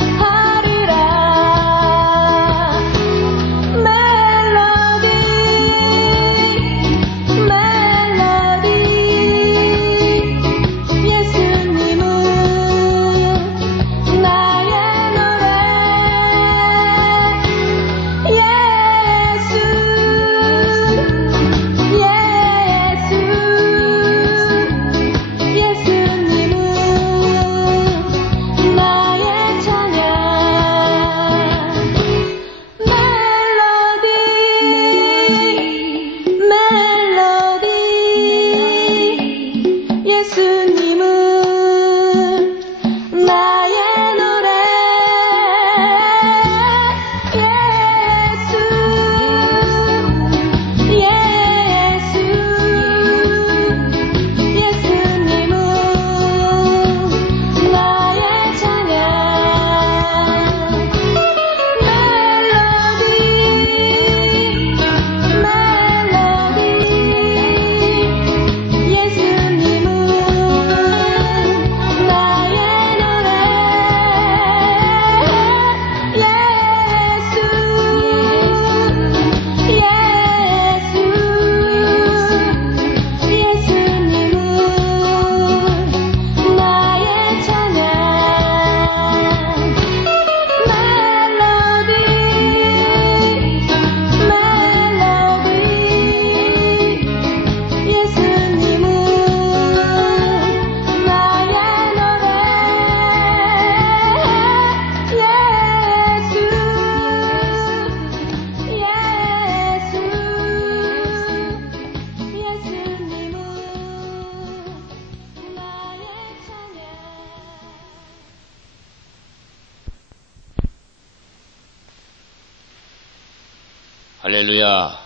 할렐루야.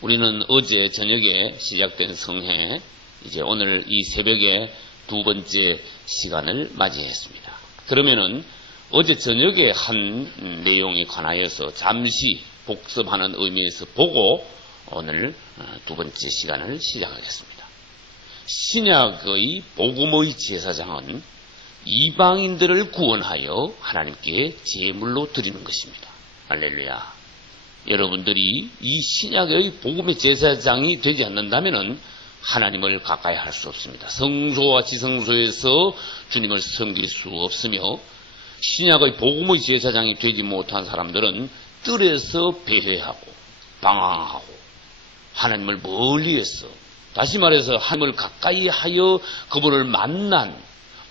우리는 어제 저녁에 시작된 성회, 이제 오늘 이 새벽에 두 번째 시간을 맞이했습니다. 그러면은 어제 저녁에 한 내용에 관하여서 잠시 복습하는 의미에서 보고 오늘 두 번째 시간을 시작하겠습니다. 신약의 복음의 제사장은 이방인들을 구원하여 하나님께 제물로 드리는 것입니다. 할렐루야. 여러분들이 이 신약의 복음의 제사장이 되지 않는다면 하나님을 가까이 할 수 없습니다. 성소와 지성소에서 주님을 섬길 수 없으며, 신약의 복음의 제사장이 되지 못한 사람들은 뜰에서 배회하고 방황하고 하나님을 멀리해서, 다시 말해서 하나님을 가까이 하여 그분을 만난,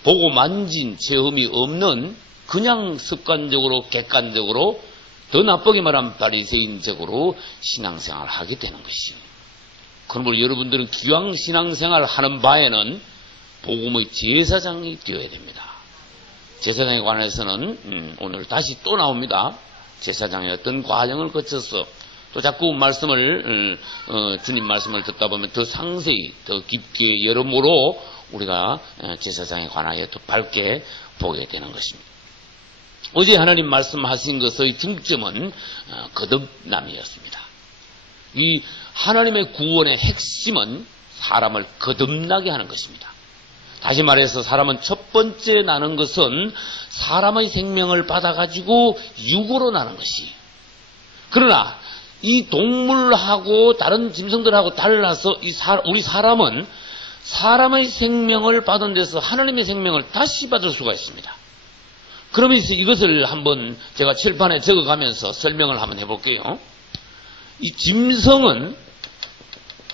보고 만진 체험이 없는, 그냥 습관적으로 객관적으로, 더 나쁘게 말하면 바리새인적으로 신앙생활을 하게 되는 것이죠. 그러므로 여러분들은 기왕 신앙생활을 하는 바에는 복음의 제사장이 되어야 됩니다. 제사장에 관해서는 오늘 다시 또 나옵니다. 제사장의 어떤 과정을 거쳐서 또 자꾸 말씀을 주님 말씀을 듣다 보면 더 상세히 더 깊게 여러모로 우리가 제사장에 관하여 더 밝게 보게 되는 것입니다. 어제 하나님 말씀하신 것의 중점은 거듭남이었습니다. 이 하나님의 구원의 핵심은 사람을 거듭나게 하는 것입니다. 다시 말해서 사람은 첫 번째 나는 것은 사람의 생명을 받아가지고 육으로 나는 것이. 그러나 이 동물하고 다른 짐승들하고 달라서 우리 사람은 사람의 생명을 받은 데서 하나님의 생명을 다시 받을 수가 있습니다. 그러면서 이것을 한번 제가 칠판에 적어가면서 설명을 한번 해볼게요. 이 짐승은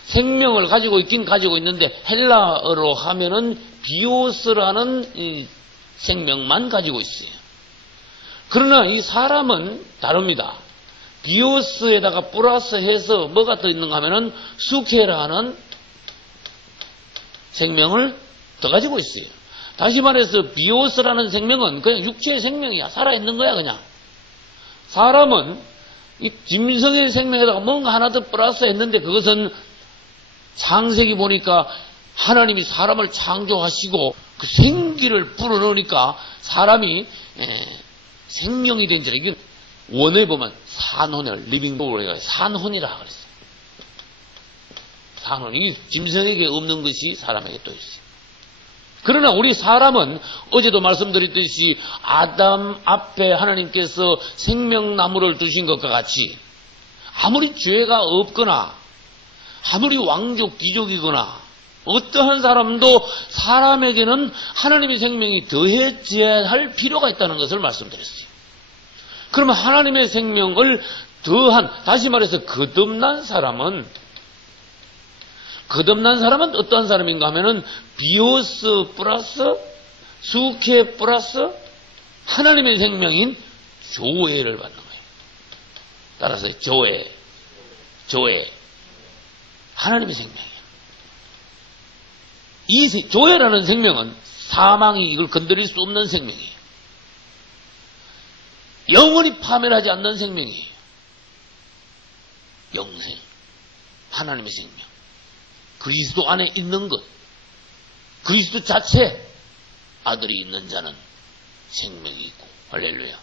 생명을 가지고 있긴 가지고 있는데 헬라어로 하면은 비오스라는 이 생명만 가지고 있어요. 그러나 이 사람은 다릅니다. 비오스에다가 플러스해서 뭐가 더 있는가 하면은 수케라는 생명을 더 가지고 있어요. 다시 말해서 비오스라는 생명은 그냥 육체의 생명이야. 살아있는 거야 그냥. 사람은 이 짐승의 생명에다가 뭔가 하나 더 플러스 했는데, 그것은 창세기 보니까 하나님이 사람을 창조하시고 그 생기를 불어넣으니까 사람이 생명이 된 자라. 이게 원어에 보면 산혼을 리빙도우가 산혼이라 그랬어요. 산혼. 이게 짐승에게 없는 것이 사람에게 또 있어요. 그러나 우리 사람은 어제도 말씀드렸듯이 아담 앞에 하나님께서 생명나무를 두신 것과 같이 아무리 죄가 없거나 아무리 왕족 귀족이거나 어떠한 사람도 사람에게는 하나님의 생명이 더해져야 할 필요가 있다는 것을 말씀드렸어요. 그러면 하나님의 생명을 더한, 다시 말해서 거듭난 사람은 어떠한 사람인가 하면은 비오스 플러스 수케 플러스 하나님의 생명인 조회를 받는 거예요. 따라서 조회 하나님의 생명이에요. 이 조회라는 생명은 사망이 이걸 건드릴 수 없는 생명이에요. 영원히 파멸하지 않는 생명이에요. 영생, 하나님의 생명, 그리스도 안에 있는 것, 그리스도 자체, 아들이 있는 자는 생명이 있고. 할렐루야.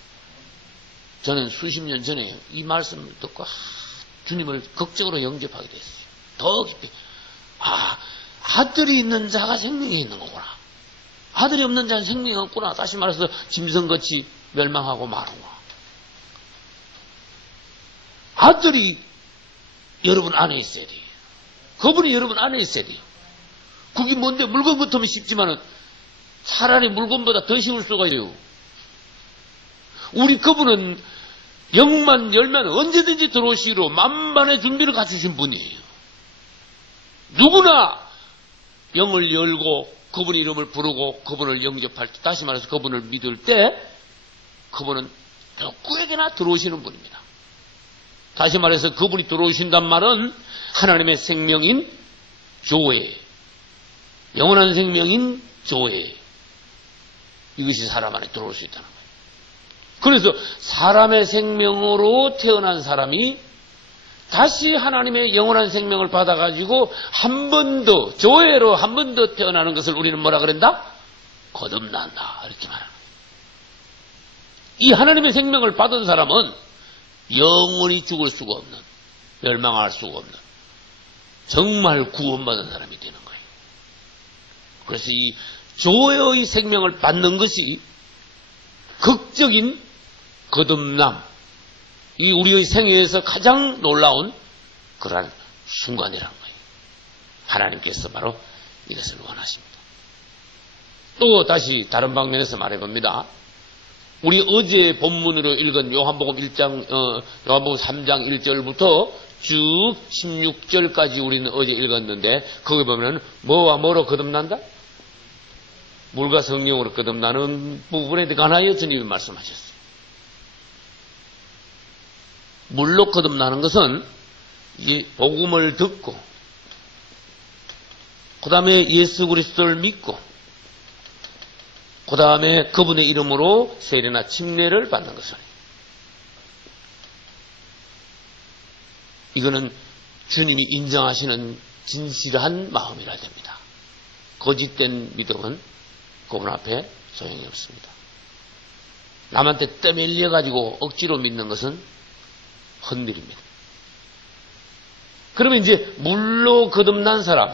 저는 수십 년 전에 이 말씀을 듣고 주님을 극적으로 영접하게 됐어요. 더 깊이. 아들이 있는 자가 생명이 있는 거구나. 아들이 없는 자는 생명이 없구나. 다시 말해서 짐승같이 멸망하고 마는구나. 아들이 여러분 안에 있어야 돼요. 그분이 여러분 안에 있어야 돼요. 그게 뭔데? 물건 같으면 쉽지만은 차라리 물건보다 더 쉬울 수가 있어요. 우리 그분은 영만 열면 언제든지 들어오시기로 만반의 준비를 갖추신 분이에요. 누구나 영을 열고 그분의 이름을 부르고 그분을 영접할 때, 다시 말해서 그분을 믿을 때 그분은 누구에게나 들어오시는 분입니다. 다시 말해서 그분이 들어오신단 말은 하나님의 생명인 조회, 영원한 생명인 조회, 이것이 사람 안에 들어올 수 있다는 거예요. 그래서 사람의 생명으로 태어난 사람이 다시 하나님의 영원한 생명을 받아가지고 한 번 더, 조회로 한 번 더 태어나는 것을 우리는 뭐라 그런다? 거듭난다. 이렇게 말하는 거예요. 이 하나님의 생명을 받은 사람은 영원히 죽을 수가 없는, 멸망할 수가 없는, 정말 구원받은 사람이 되는 거예요. 그래서 이 조회의 생명을 받는 것이 극적인 거듭남, 이 우리의 생애에서 가장 놀라운 그러한 순간이라는 거예요. 하나님께서 바로 이것을 원하십니다. 또 다시 다른 방면에서 말해봅니다. 우리 어제 본문으로 읽은 요한복음 3장 1절부터 쭉 16절까지 우리는 어제 읽었는데, 거기 보면 뭐와 뭐로 거듭난다? 물과 성령으로 거듭나는 부분에 관하여 주님이 말씀하셨어요. 물로 거듭나는 것은 이 복음을 듣고, 그 다음에 예수 그리스도를 믿고, 그 다음에 그분의 이름으로 세례나 침례를 받는 것이에요. 이거는 주님이 인정하시는 진실한 마음이라 됩니다. 거짓된 믿음은 그분 앞에 소용이 없습니다. 남한테 떠밀려가지고 억지로 믿는 것은 헌일입니다. 그러면 이제 물로 거듭난 사람,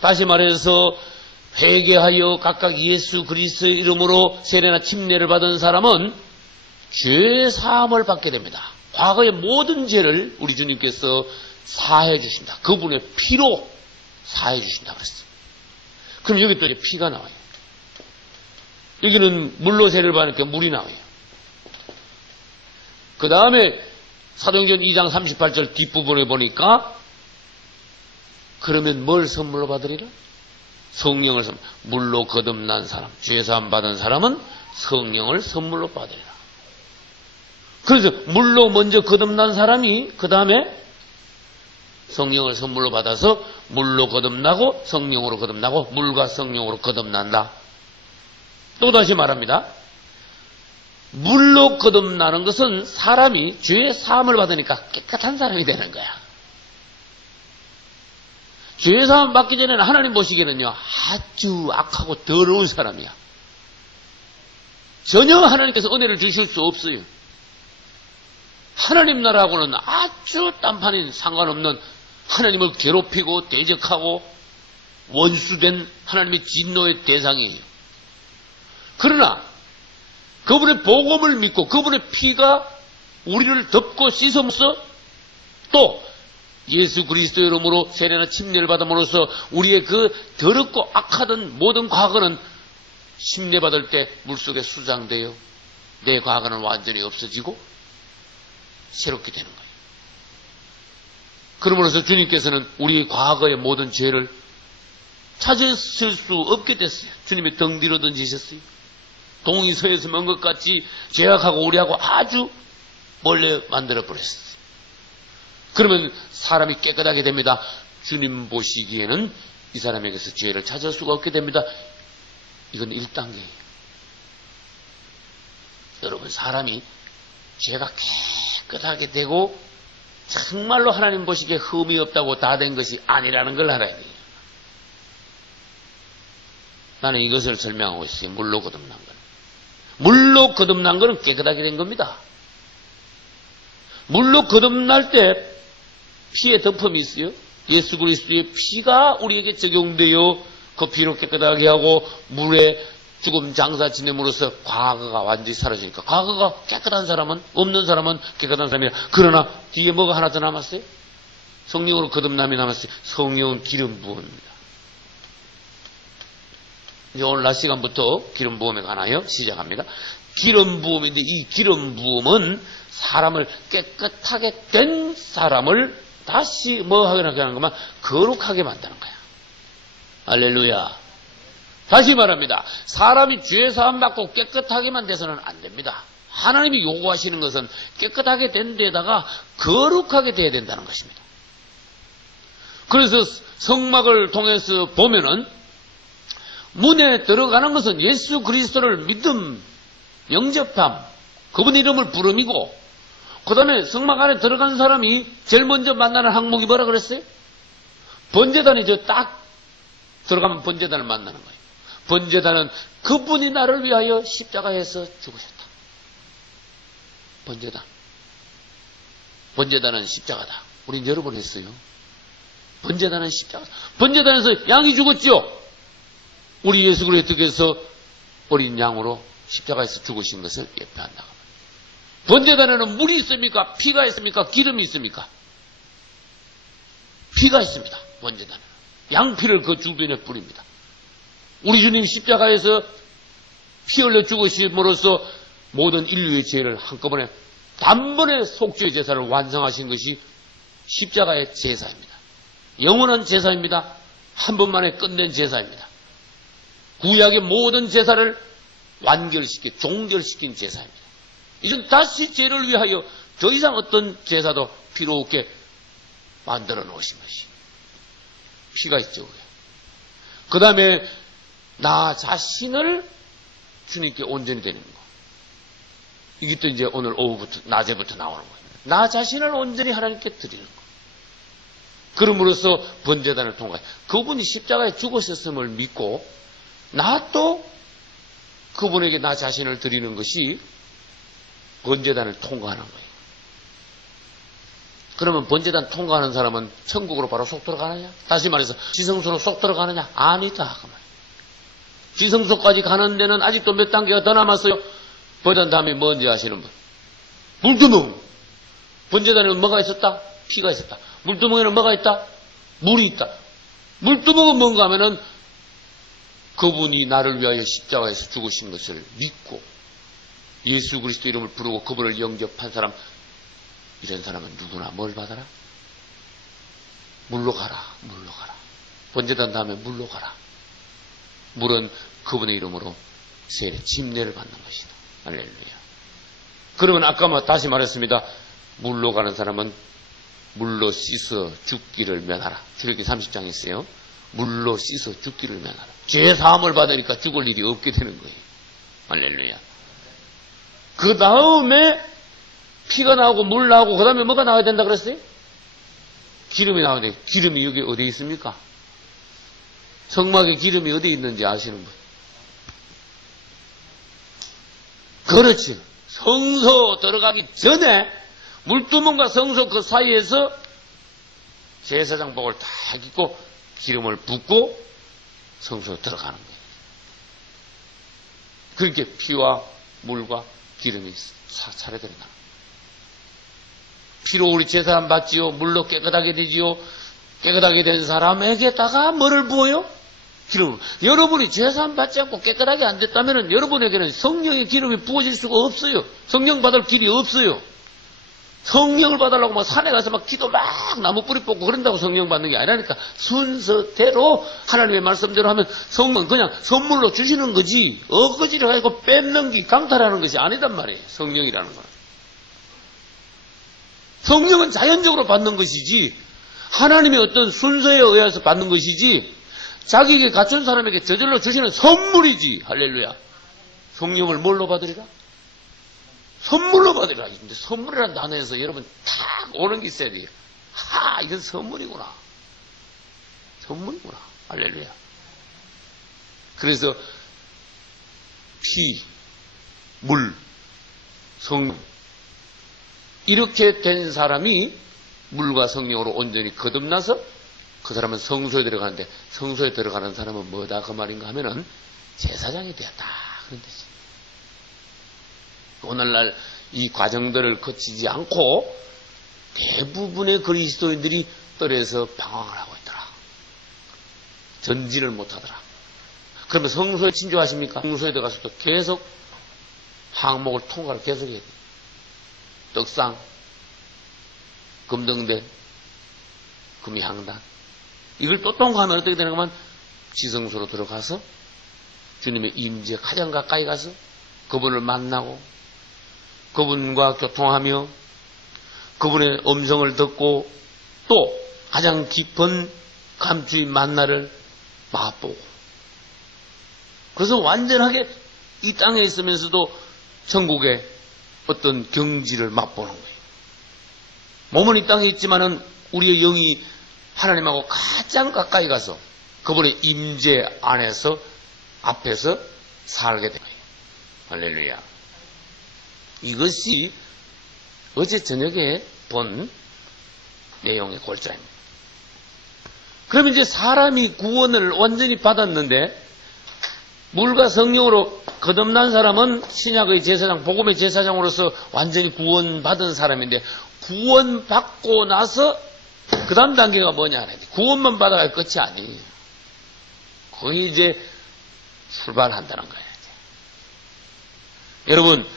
다시 말해서 회개하여 각각 예수 그리스도의 이름으로 세례나 침례를 받은 사람은 죄 사함을 받게 됩니다. 과거의 모든 죄를 우리 주님께서 사해 주신다. 그분의 피로 사해 주신다 그랬어요. 그럼 여기 또 이제 피가 나와요. 여기는 물로 세례를 받으니까 물이 나와요. 그 다음에 사도행전 2장 38절 뒷부분에 보니까 그러면 뭘 선물로 받으리라? 성령을 물로 거듭난 사람, 죄사함 받은 사람은 성령을 선물로 받으리라. 그래서 물로 먼저 거듭난 사람이 그 다음에 성령을 선물로 받아서 물로 거듭나고 성령으로 거듭나고 물과 성령으로 거듭난다. 또다시 말합니다. 물로 거듭나는 것은 사람이 죄 사함을 받으니까 깨끗한 사람이 되는 거야. 죄 사함 받기 전에는 하나님 보시기에는요, 아주 악하고 더러운 사람이야. 전혀 하나님께서 은혜를 주실 수 없어요. 하나님 나라하고는 아주 딴판인 상관없는, 하나님을 괴롭히고 대적하고 원수된 하나님의 진노의 대상이에요. 그러나 그분의 복음을 믿고 그분의 피가 우리를 덮고 씻음으로써, 또 예수 그리스도의 이름으로 세례나 침례를 받음으로써 우리의 그 더럽고 악하던 모든 과거는 침례받을 때 물속에 수장되어 내 과거는 완전히 없어지고 새롭게 되는 거예요. 그러므로서 주님께서는 우리 과거의 모든 죄를 찾으실 수 없게 됐어요. 주님이 등 뒤로 던지셨어요. 동이 서에서 먼 것 같이 죄악하고 우리하고 아주 멀리 만들어버렸어요. 그러면 사람이 깨끗하게 됩니다. 주님 보시기에는 이 사람에게서 죄를 찾을 수가 없게 됩니다. 이건 1단계예요. 여러분, 사람이 죄가 깨끗하게 되고 정말로 하나님 보시기에 흠이 없다고 다 된 것이 아니라는 걸 알아야 돼요. 나는 이것을 설명하고 있어요. 물로 거듭난 것. 물로 거듭난 것은 깨끗하게 된 겁니다. 물로 거듭날 때 피의 덮음이 있어요. 예수 그리스도의 피가 우리에게 적용되어 그 피로 깨끗하게 하고 물에 죽음 장사 지냄으로써 과거가 완전히 사라지니까, 과거가 깨끗한 사람은, 없는 사람은 깨끗한 사람이라. 그러나 뒤에 뭐가 하나 더 남았어요? 성령으로 거듭남이 남았어요. 성령은 기름 부음입니다. 이제 오늘 낮 시간부터 기름 부음에 관하여 시작합니다. 기름 부음인데, 이 기름 부음은 사람을 깨끗하게 된 사람을 다시 뭐 하게 하는 것만 거룩하게 만드는 거야. 할렐루야. 다시 말합니다. 사람이 죄 사함 받고 깨끗하게만 돼서는 안 됩니다. 하나님이 요구하시는 것은 깨끗하게 된 데다가 거룩하게 돼야 된다는 것입니다. 그래서 성막을 통해서 보면은 문에 들어가는 것은 예수 그리스도를 믿음, 영접함, 그분의 이름을 부름이고, 그 다음에 성막 안에 들어간 사람이 제일 먼저 만나는 항목이 뭐라 그랬어요? 번제단이 딱 들어가면 번제단을 만나는 거예요. 번제단은 그분이 나를 위하여 십자가에서 죽으셨다. 번제단. 번제단은 십자가다. 우린 여러 번 했어요. 번제단은 십자가. 번제단에서 양이 죽었죠. 우리 예수 그리스도께서 어린 양으로 십자가에서 죽으신 것을 예표한다. 번제단에는 물이 있습니까? 피가 있습니까? 기름이 있습니까? 피가 있습니다. 번제단에는 양피를 그 주변에 뿌립니다. 우리 주님 십자가에서 피 흘려 죽으심으로써 모든 인류의 죄를 한꺼번에 단번에 속죄의 제사를 완성하신 것이 십자가의 제사입니다. 영원한 제사입니다. 한 번만에 끝낸 제사입니다. 구약의 모든 제사를 완결시켜 종결시킨 제사입니다. 이젠 다시 죄를 위하여 더 이상 어떤 제사도 필요 없게 만들어 놓으신 것이 피가 있죠. 그 다음에 나 자신을 주님께 온전히 되는 거. 이게 또 이제 오늘 오후부터 낮에부터 나오는 거예요. 나 자신을 온전히 하나님께 드리는 거. 그럼으로써 번제단을 통과해 그분이 십자가에 죽으셨음을 믿고 나 또 그분에게 나 자신을 드리는 것이 번제단을 통과하는 거예요. 그러면 번제단 통과하는 사람은 천국으로 바로 쏙 들어가느냐? 다시 말해서 지성소로 쏙 들어가느냐? 아니다. 그 말이에요. 지성소까지 가는 데는 아직도 몇 단계가 더 남았어요. 번제단 다음에 뭔지 아시는 분? 물두멍. 번제단에는 뭐가 있었다? 피가 있었다. 물두멍에는 뭐가 있다? 물이 있다. 물두멍은 뭔가 하면은 그분이 나를 위하여 십자가에서 죽으신 것을 믿고 예수 그리스도 이름을 부르고 그분을 영접한 사람, 이런 사람은 누구나 뭘 받아라? 물로 가라. 물로 가라. 번제단 다음에 물로 가라. 물은 그분의 이름으로 세례, 침례를 받는 것이다. 할렐루야. 그러면 아까 다시 말했습니다. 물로 가는 사람은 물로 씻어 죽기를 면하라. 출애굽기 30장에 있어요. 물로 씻어 죽기를 면하라. 죄 사함을 받으니까 죽을 일이 없게 되는 거예요. 할렐루야. 그 다음에 피가 나오고 물 나오고 그 다음에 뭐가 나와야 된다 그랬어요? 기름이 나와야 돼요. 기름이 여기 어디에 있습니까? 성막에 기름이 어디에 있는지 아시는 분? 그렇지. 성소 들어가기 전에 물두멍과 성소 그 사이에서 제사장복을 딱 입고 기름을 붓고 성소로 들어가는 거예요. 그렇게 피와 물과 기름이 차례대로 나옵니다. 피로 우리 제사함 받지요. 물로 깨끗하게 되지요. 깨끗하게 된 사람에게다가 뭐를 부어요? 기름을. 여러분이 제사함 받지 않고 깨끗하게 안 됐다면 여러분에게는 성령의 기름이 부어질 수가 없어요. 성령 받을 길이 없어요. 성령을 받으려고 막 산에 가서 막 기도 막 나무 뿌리 뽑고 그런다고 성령 받는 게 아니라니까 순서대로 하나님의 말씀대로 하면 성령은 그냥 선물로 주시는 거지 엊그지를 가지고 뺏는 강탈하는 것이 아니단 말이에요. 성령이라는 거는. 성령은 자연적으로 받는 것이지 하나님의 어떤 순서에 의해서 받는 것이지 자기에게 갖춘 사람에게 저절로 주시는 선물이지. 할렐루야. 성령을 뭘로 받으리라? 선물로 받으리라. 근데 선물이라는 단어에서 여러분 탁 오는 게 있어야 돼요. 이건 선물이구나. 선물이구나. 할렐루야. 그래서 피, 물, 성령 이렇게 된 사람이 물과 성령으로 온전히 거듭나서 그 사람은 성소에 들어가는데 성소에 들어가는 사람은 뭐다 그 말인가 하면은 제사장이 되었다 그런 뜻이에요. 오늘날 이 과정들을 거치지 않고 대부분의 그리스도인들이 뜰에서 방황을 하고 있더라. 전진을 못하더라. 그러면 성소에 친조하십니까? 성소에 들어가서도 계속 항목을 통과를 계속해야 돼요. 떡상, 금등대, 금이향단 이걸 또 통과하면 어떻게 되는가 하면 지성소로 들어가서 주님의 임재 가장 가까이 가서 그분을 만나고 그분과 교통하며 그분의 음성을 듣고 또 가장 깊은 감추의 만나를 맛보고 그래서 완전하게 이 땅에 있으면서도 천국의 어떤 경지를 맛보는 거예요. 몸은 이 땅에 있지만은 우리의 영이 하나님하고 가장 가까이 가서 그분의 임재 안에서 앞에서 살게 됩니다. 할렐루야. 이것이 어제 저녁에 본 내용의 골자입니다. 그러면 이제 사람이 구원을 완전히 받았는데 물과 성령으로 거듭난 사람은 신약의 제사장, 복음의 제사장으로서 완전히 구원받은 사람인데 구원받고 나서 그 다음 단계가 뭐냐? 구원만 받아갈 끝이 아니에요. 거의 이제 출발한다는 거예요. 여러분,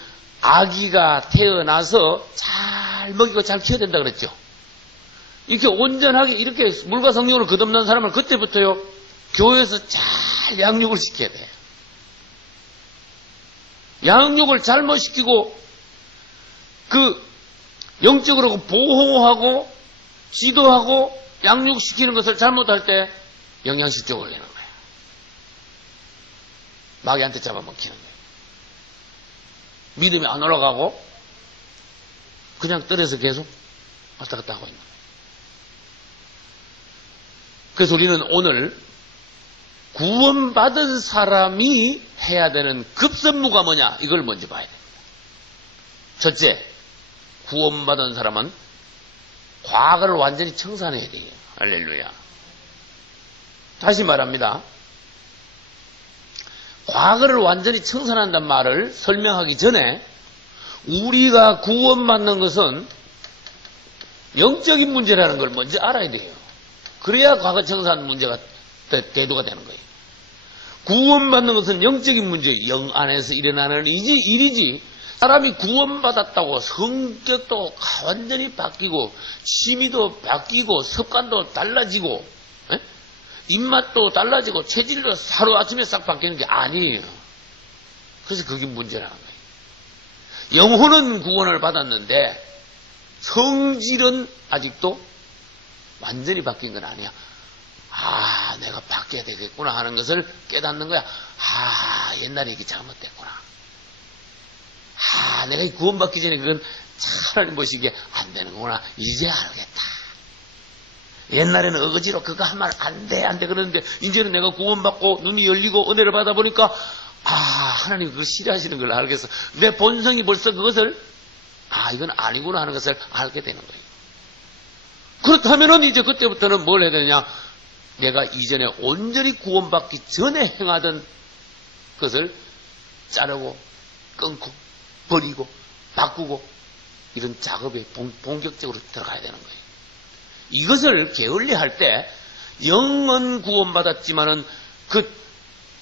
아기가 태어나서 잘 먹이고 잘 키워야 된다 그랬죠? 이렇게 온전하게 이렇게 물과 성령으로 거듭난 사람을 그때부터요, 교회에서 잘 양육을 시켜야 돼요. 양육을 잘못 시키고, 영적으로 보호하고, 지도하고, 양육시키는 것을 잘못할 때 영양실조 걸리는 거예요. 마귀한테 잡아먹히는 거예요. 믿음이 안 올라가고, 그냥 떨어서 계속 왔다 갔다 하고 있는 거예요. 그래서 우리는 오늘 구원받은 사람이 해야 되는 급선무가 뭐냐? 이걸 먼저 봐야 됩니다. 첫째, 구원받은 사람은 과거를 완전히 청산해야 돼요. 할렐루야. 다시 말합니다. 과거를 완전히 청산한다는 말을 설명하기 전에 우리가 구원받는 것은 영적인 문제라는 걸 먼저 알아야 돼요. 그래야 과거 청산 문제가 대두가 되는 거예요. 구원받는 것은 영적인 문제, 영 안에서 일어나는 일이지 사람이 구원받았다고 성격도 완전히 바뀌고 취미도 바뀌고 습관도 달라지고 입맛도 달라지고 체질도 하루아침에 싹 바뀌는 게 아니에요. 그래서 그게 문제라는 거예요. 영혼은 구원을 받았는데 성질은 아직도 완전히 바뀐 건 아니야. 아, 내가 바뀌어야 되겠구나 하는 것을 깨닫는 거야. 아, 옛날에 이게 잘못됐구나. 아, 내가 구원받기 전에 그건 하나님 보시기에 안 되는구나. 이제 알겠다. 옛날에는 어거지로 그거 하면 안 돼, 안 돼 그러는데 이제는 내가 구원받고 눈이 열리고 은혜를 받아보니까 아, 하나님 그걸 싫어하시는 걸 알겠어. 내 본성이 벌써 그것을 이건 아니구나 하는 것을 알게 되는 거예요. 그렇다면은 이제 그때부터는 뭘 해야 되느냐? 내가 이전에 온전히 구원받기 전에 행하던 것을 자르고 끊고 버리고 바꾸고 이런 작업에 본격적으로 들어가야 되는 거예요. 이것을 게을리할 때 영은 구원받았지만은 그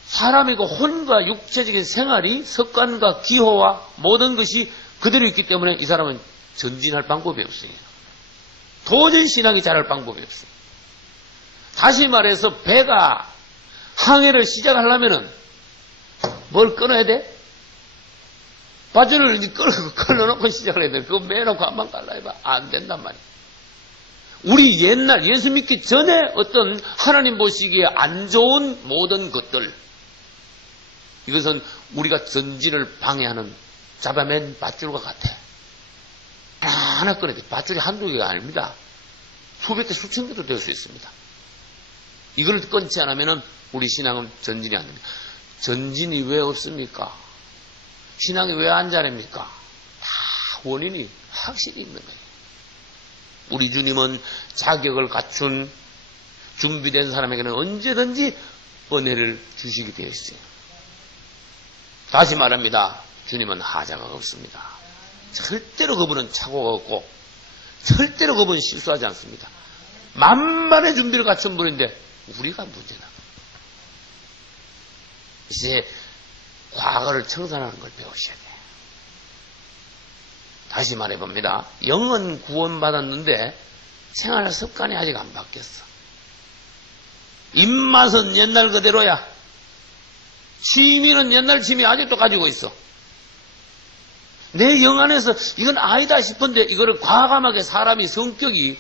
사람의 그 혼과 육체적인 생활이 습관과 기호와 모든 것이 그대로 있기 때문에 이 사람은 전진할 방법이 없어요. 도저히 신앙이 자랄 방법이 없어요. 다시 말해서 배가 항해를 시작하려면은 뭘 끊어야 돼? 바줄을 이제 끌어놓고 시작을 해야 돼. 그거 매놓고 한번 갈라 해봐. 안 된단 말이야. 우리 옛날 예수 믿기 전에 어떤 하나님 보시기에 안 좋은 모든 것들, 이것은 우리가 전진을 방해하는 잡아맨 밧줄과 같아. 하나 끊어야 돼. 밧줄이 한두 개가 아닙니다. 수백 개, 수천 개도 될 수 있습니다. 이걸 끊지 않으면 우리 신앙은 전진이 안 됩니다. 전진이 왜 없습니까? 신앙이 왜 안 자랍니까? 다 원인이 확실히 있는 거예요. 우리 주님은 자격을 갖춘 준비된 사람에게는 언제든지 은혜를 주시게 되어 있어요. 다시 말합니다. 주님은 하자가 없습니다. 절대로 그분은 착오가 없고 절대로 그분은 실수하지 않습니다. 만반의 준비를 갖춘 분인데 우리가 문제다. 이제 과거를 청산하는 걸 배우셔야 돼요. 다시 말해봅니다. 영은 구원받았는데 생활 습관이 아직 안 바뀌었어. 입맛은 옛날 그대로야. 취미는 옛날 취미 아직도 가지고 있어. 내 영 안에서 이건 아니다 싶은데 이거를 과감하게 사람이 성격이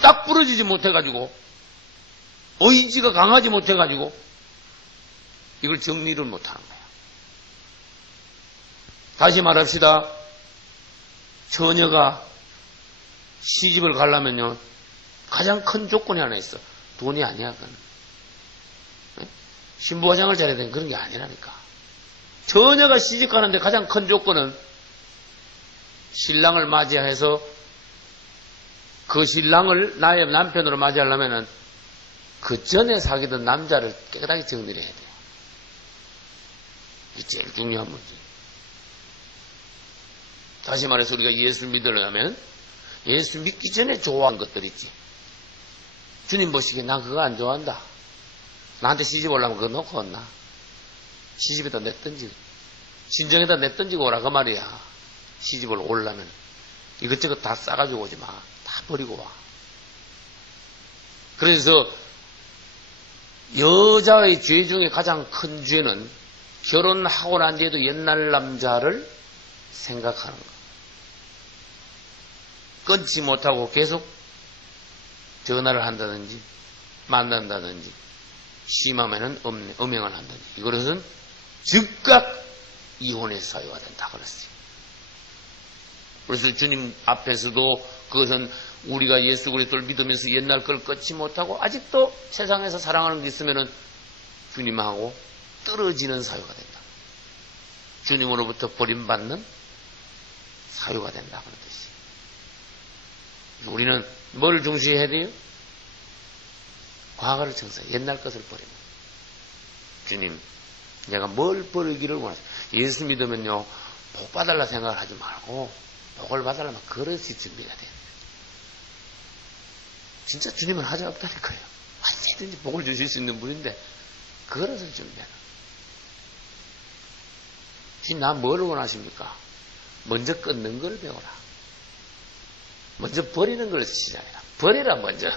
딱 부러지지 못해가지고 의지가 강하지 못해가지고 이걸 정리를 못하는 거야. 다시 말합시다. 처녀가 시집을 가려면요, 가장 큰 조건이 하나 있어. 돈이 아니야, 그건. 신부화장을 잘해야 되는 그런 게 아니라니까. 처녀가 시집 가는데 가장 큰 조건은 신랑을 맞이해서 그 신랑을 나의 남편으로 맞이하려면은 그 전에 사귀던 남자를 깨끗하게 정리를 해야 돼요. 이게 제일 중요한 문제. 다시 말해서 우리가 예수 믿으려면 예수 믿기 전에 좋아하는 것들 있지. 주님 보시기에 난 그거 안 좋아한다. 나한테 시집 오려면 그거 놓고 온나. 시집에다 내던지고 신정에다 내던지고 오라 그 말이야. 시집을 오려면 이것저것 다 싸가지고 오지 마. 다 버리고 와. 그래서 여자의 죄 중에 가장 큰 죄는 결혼하고 난 뒤에도 옛날 남자를 생각하는 거. 끊지 못하고 계속 전화를 한다든지 만난다든지 심하면은 음행을 한다든지 이것은 즉각 이혼의 사유가 된다 그랬어요. 그래서 주님 앞에서도 그것은 우리가 예수 그리스도를 믿으면서 옛날 걸 끊지 못하고 아직도 세상에서 사랑하는 게 있으면은 주님하고 떨어지는 사유가 된다. 주님으로부터 버림받는 사유가 된다 그런 뜻이에요. 우리는 뭘 중시해야 돼요? 과거를 청소해. 옛날 것을 버리면. 주님, 내가 뭘 버리기를 원하세요? 예수 믿으면요, 복 받달라 생각을 하지 말고, 복을 받으려면 그릇이 준비가 돼요. 진짜 주님은 하자 없다니까요. 언제든지 복을 주실 수 있는 분인데, 그릇을 준비하는. 주님, 나 뭘 원하십니까? 먼저 끊는 걸 배워라. 먼저 버리는 걸 시작해라. 버리라, 먼저.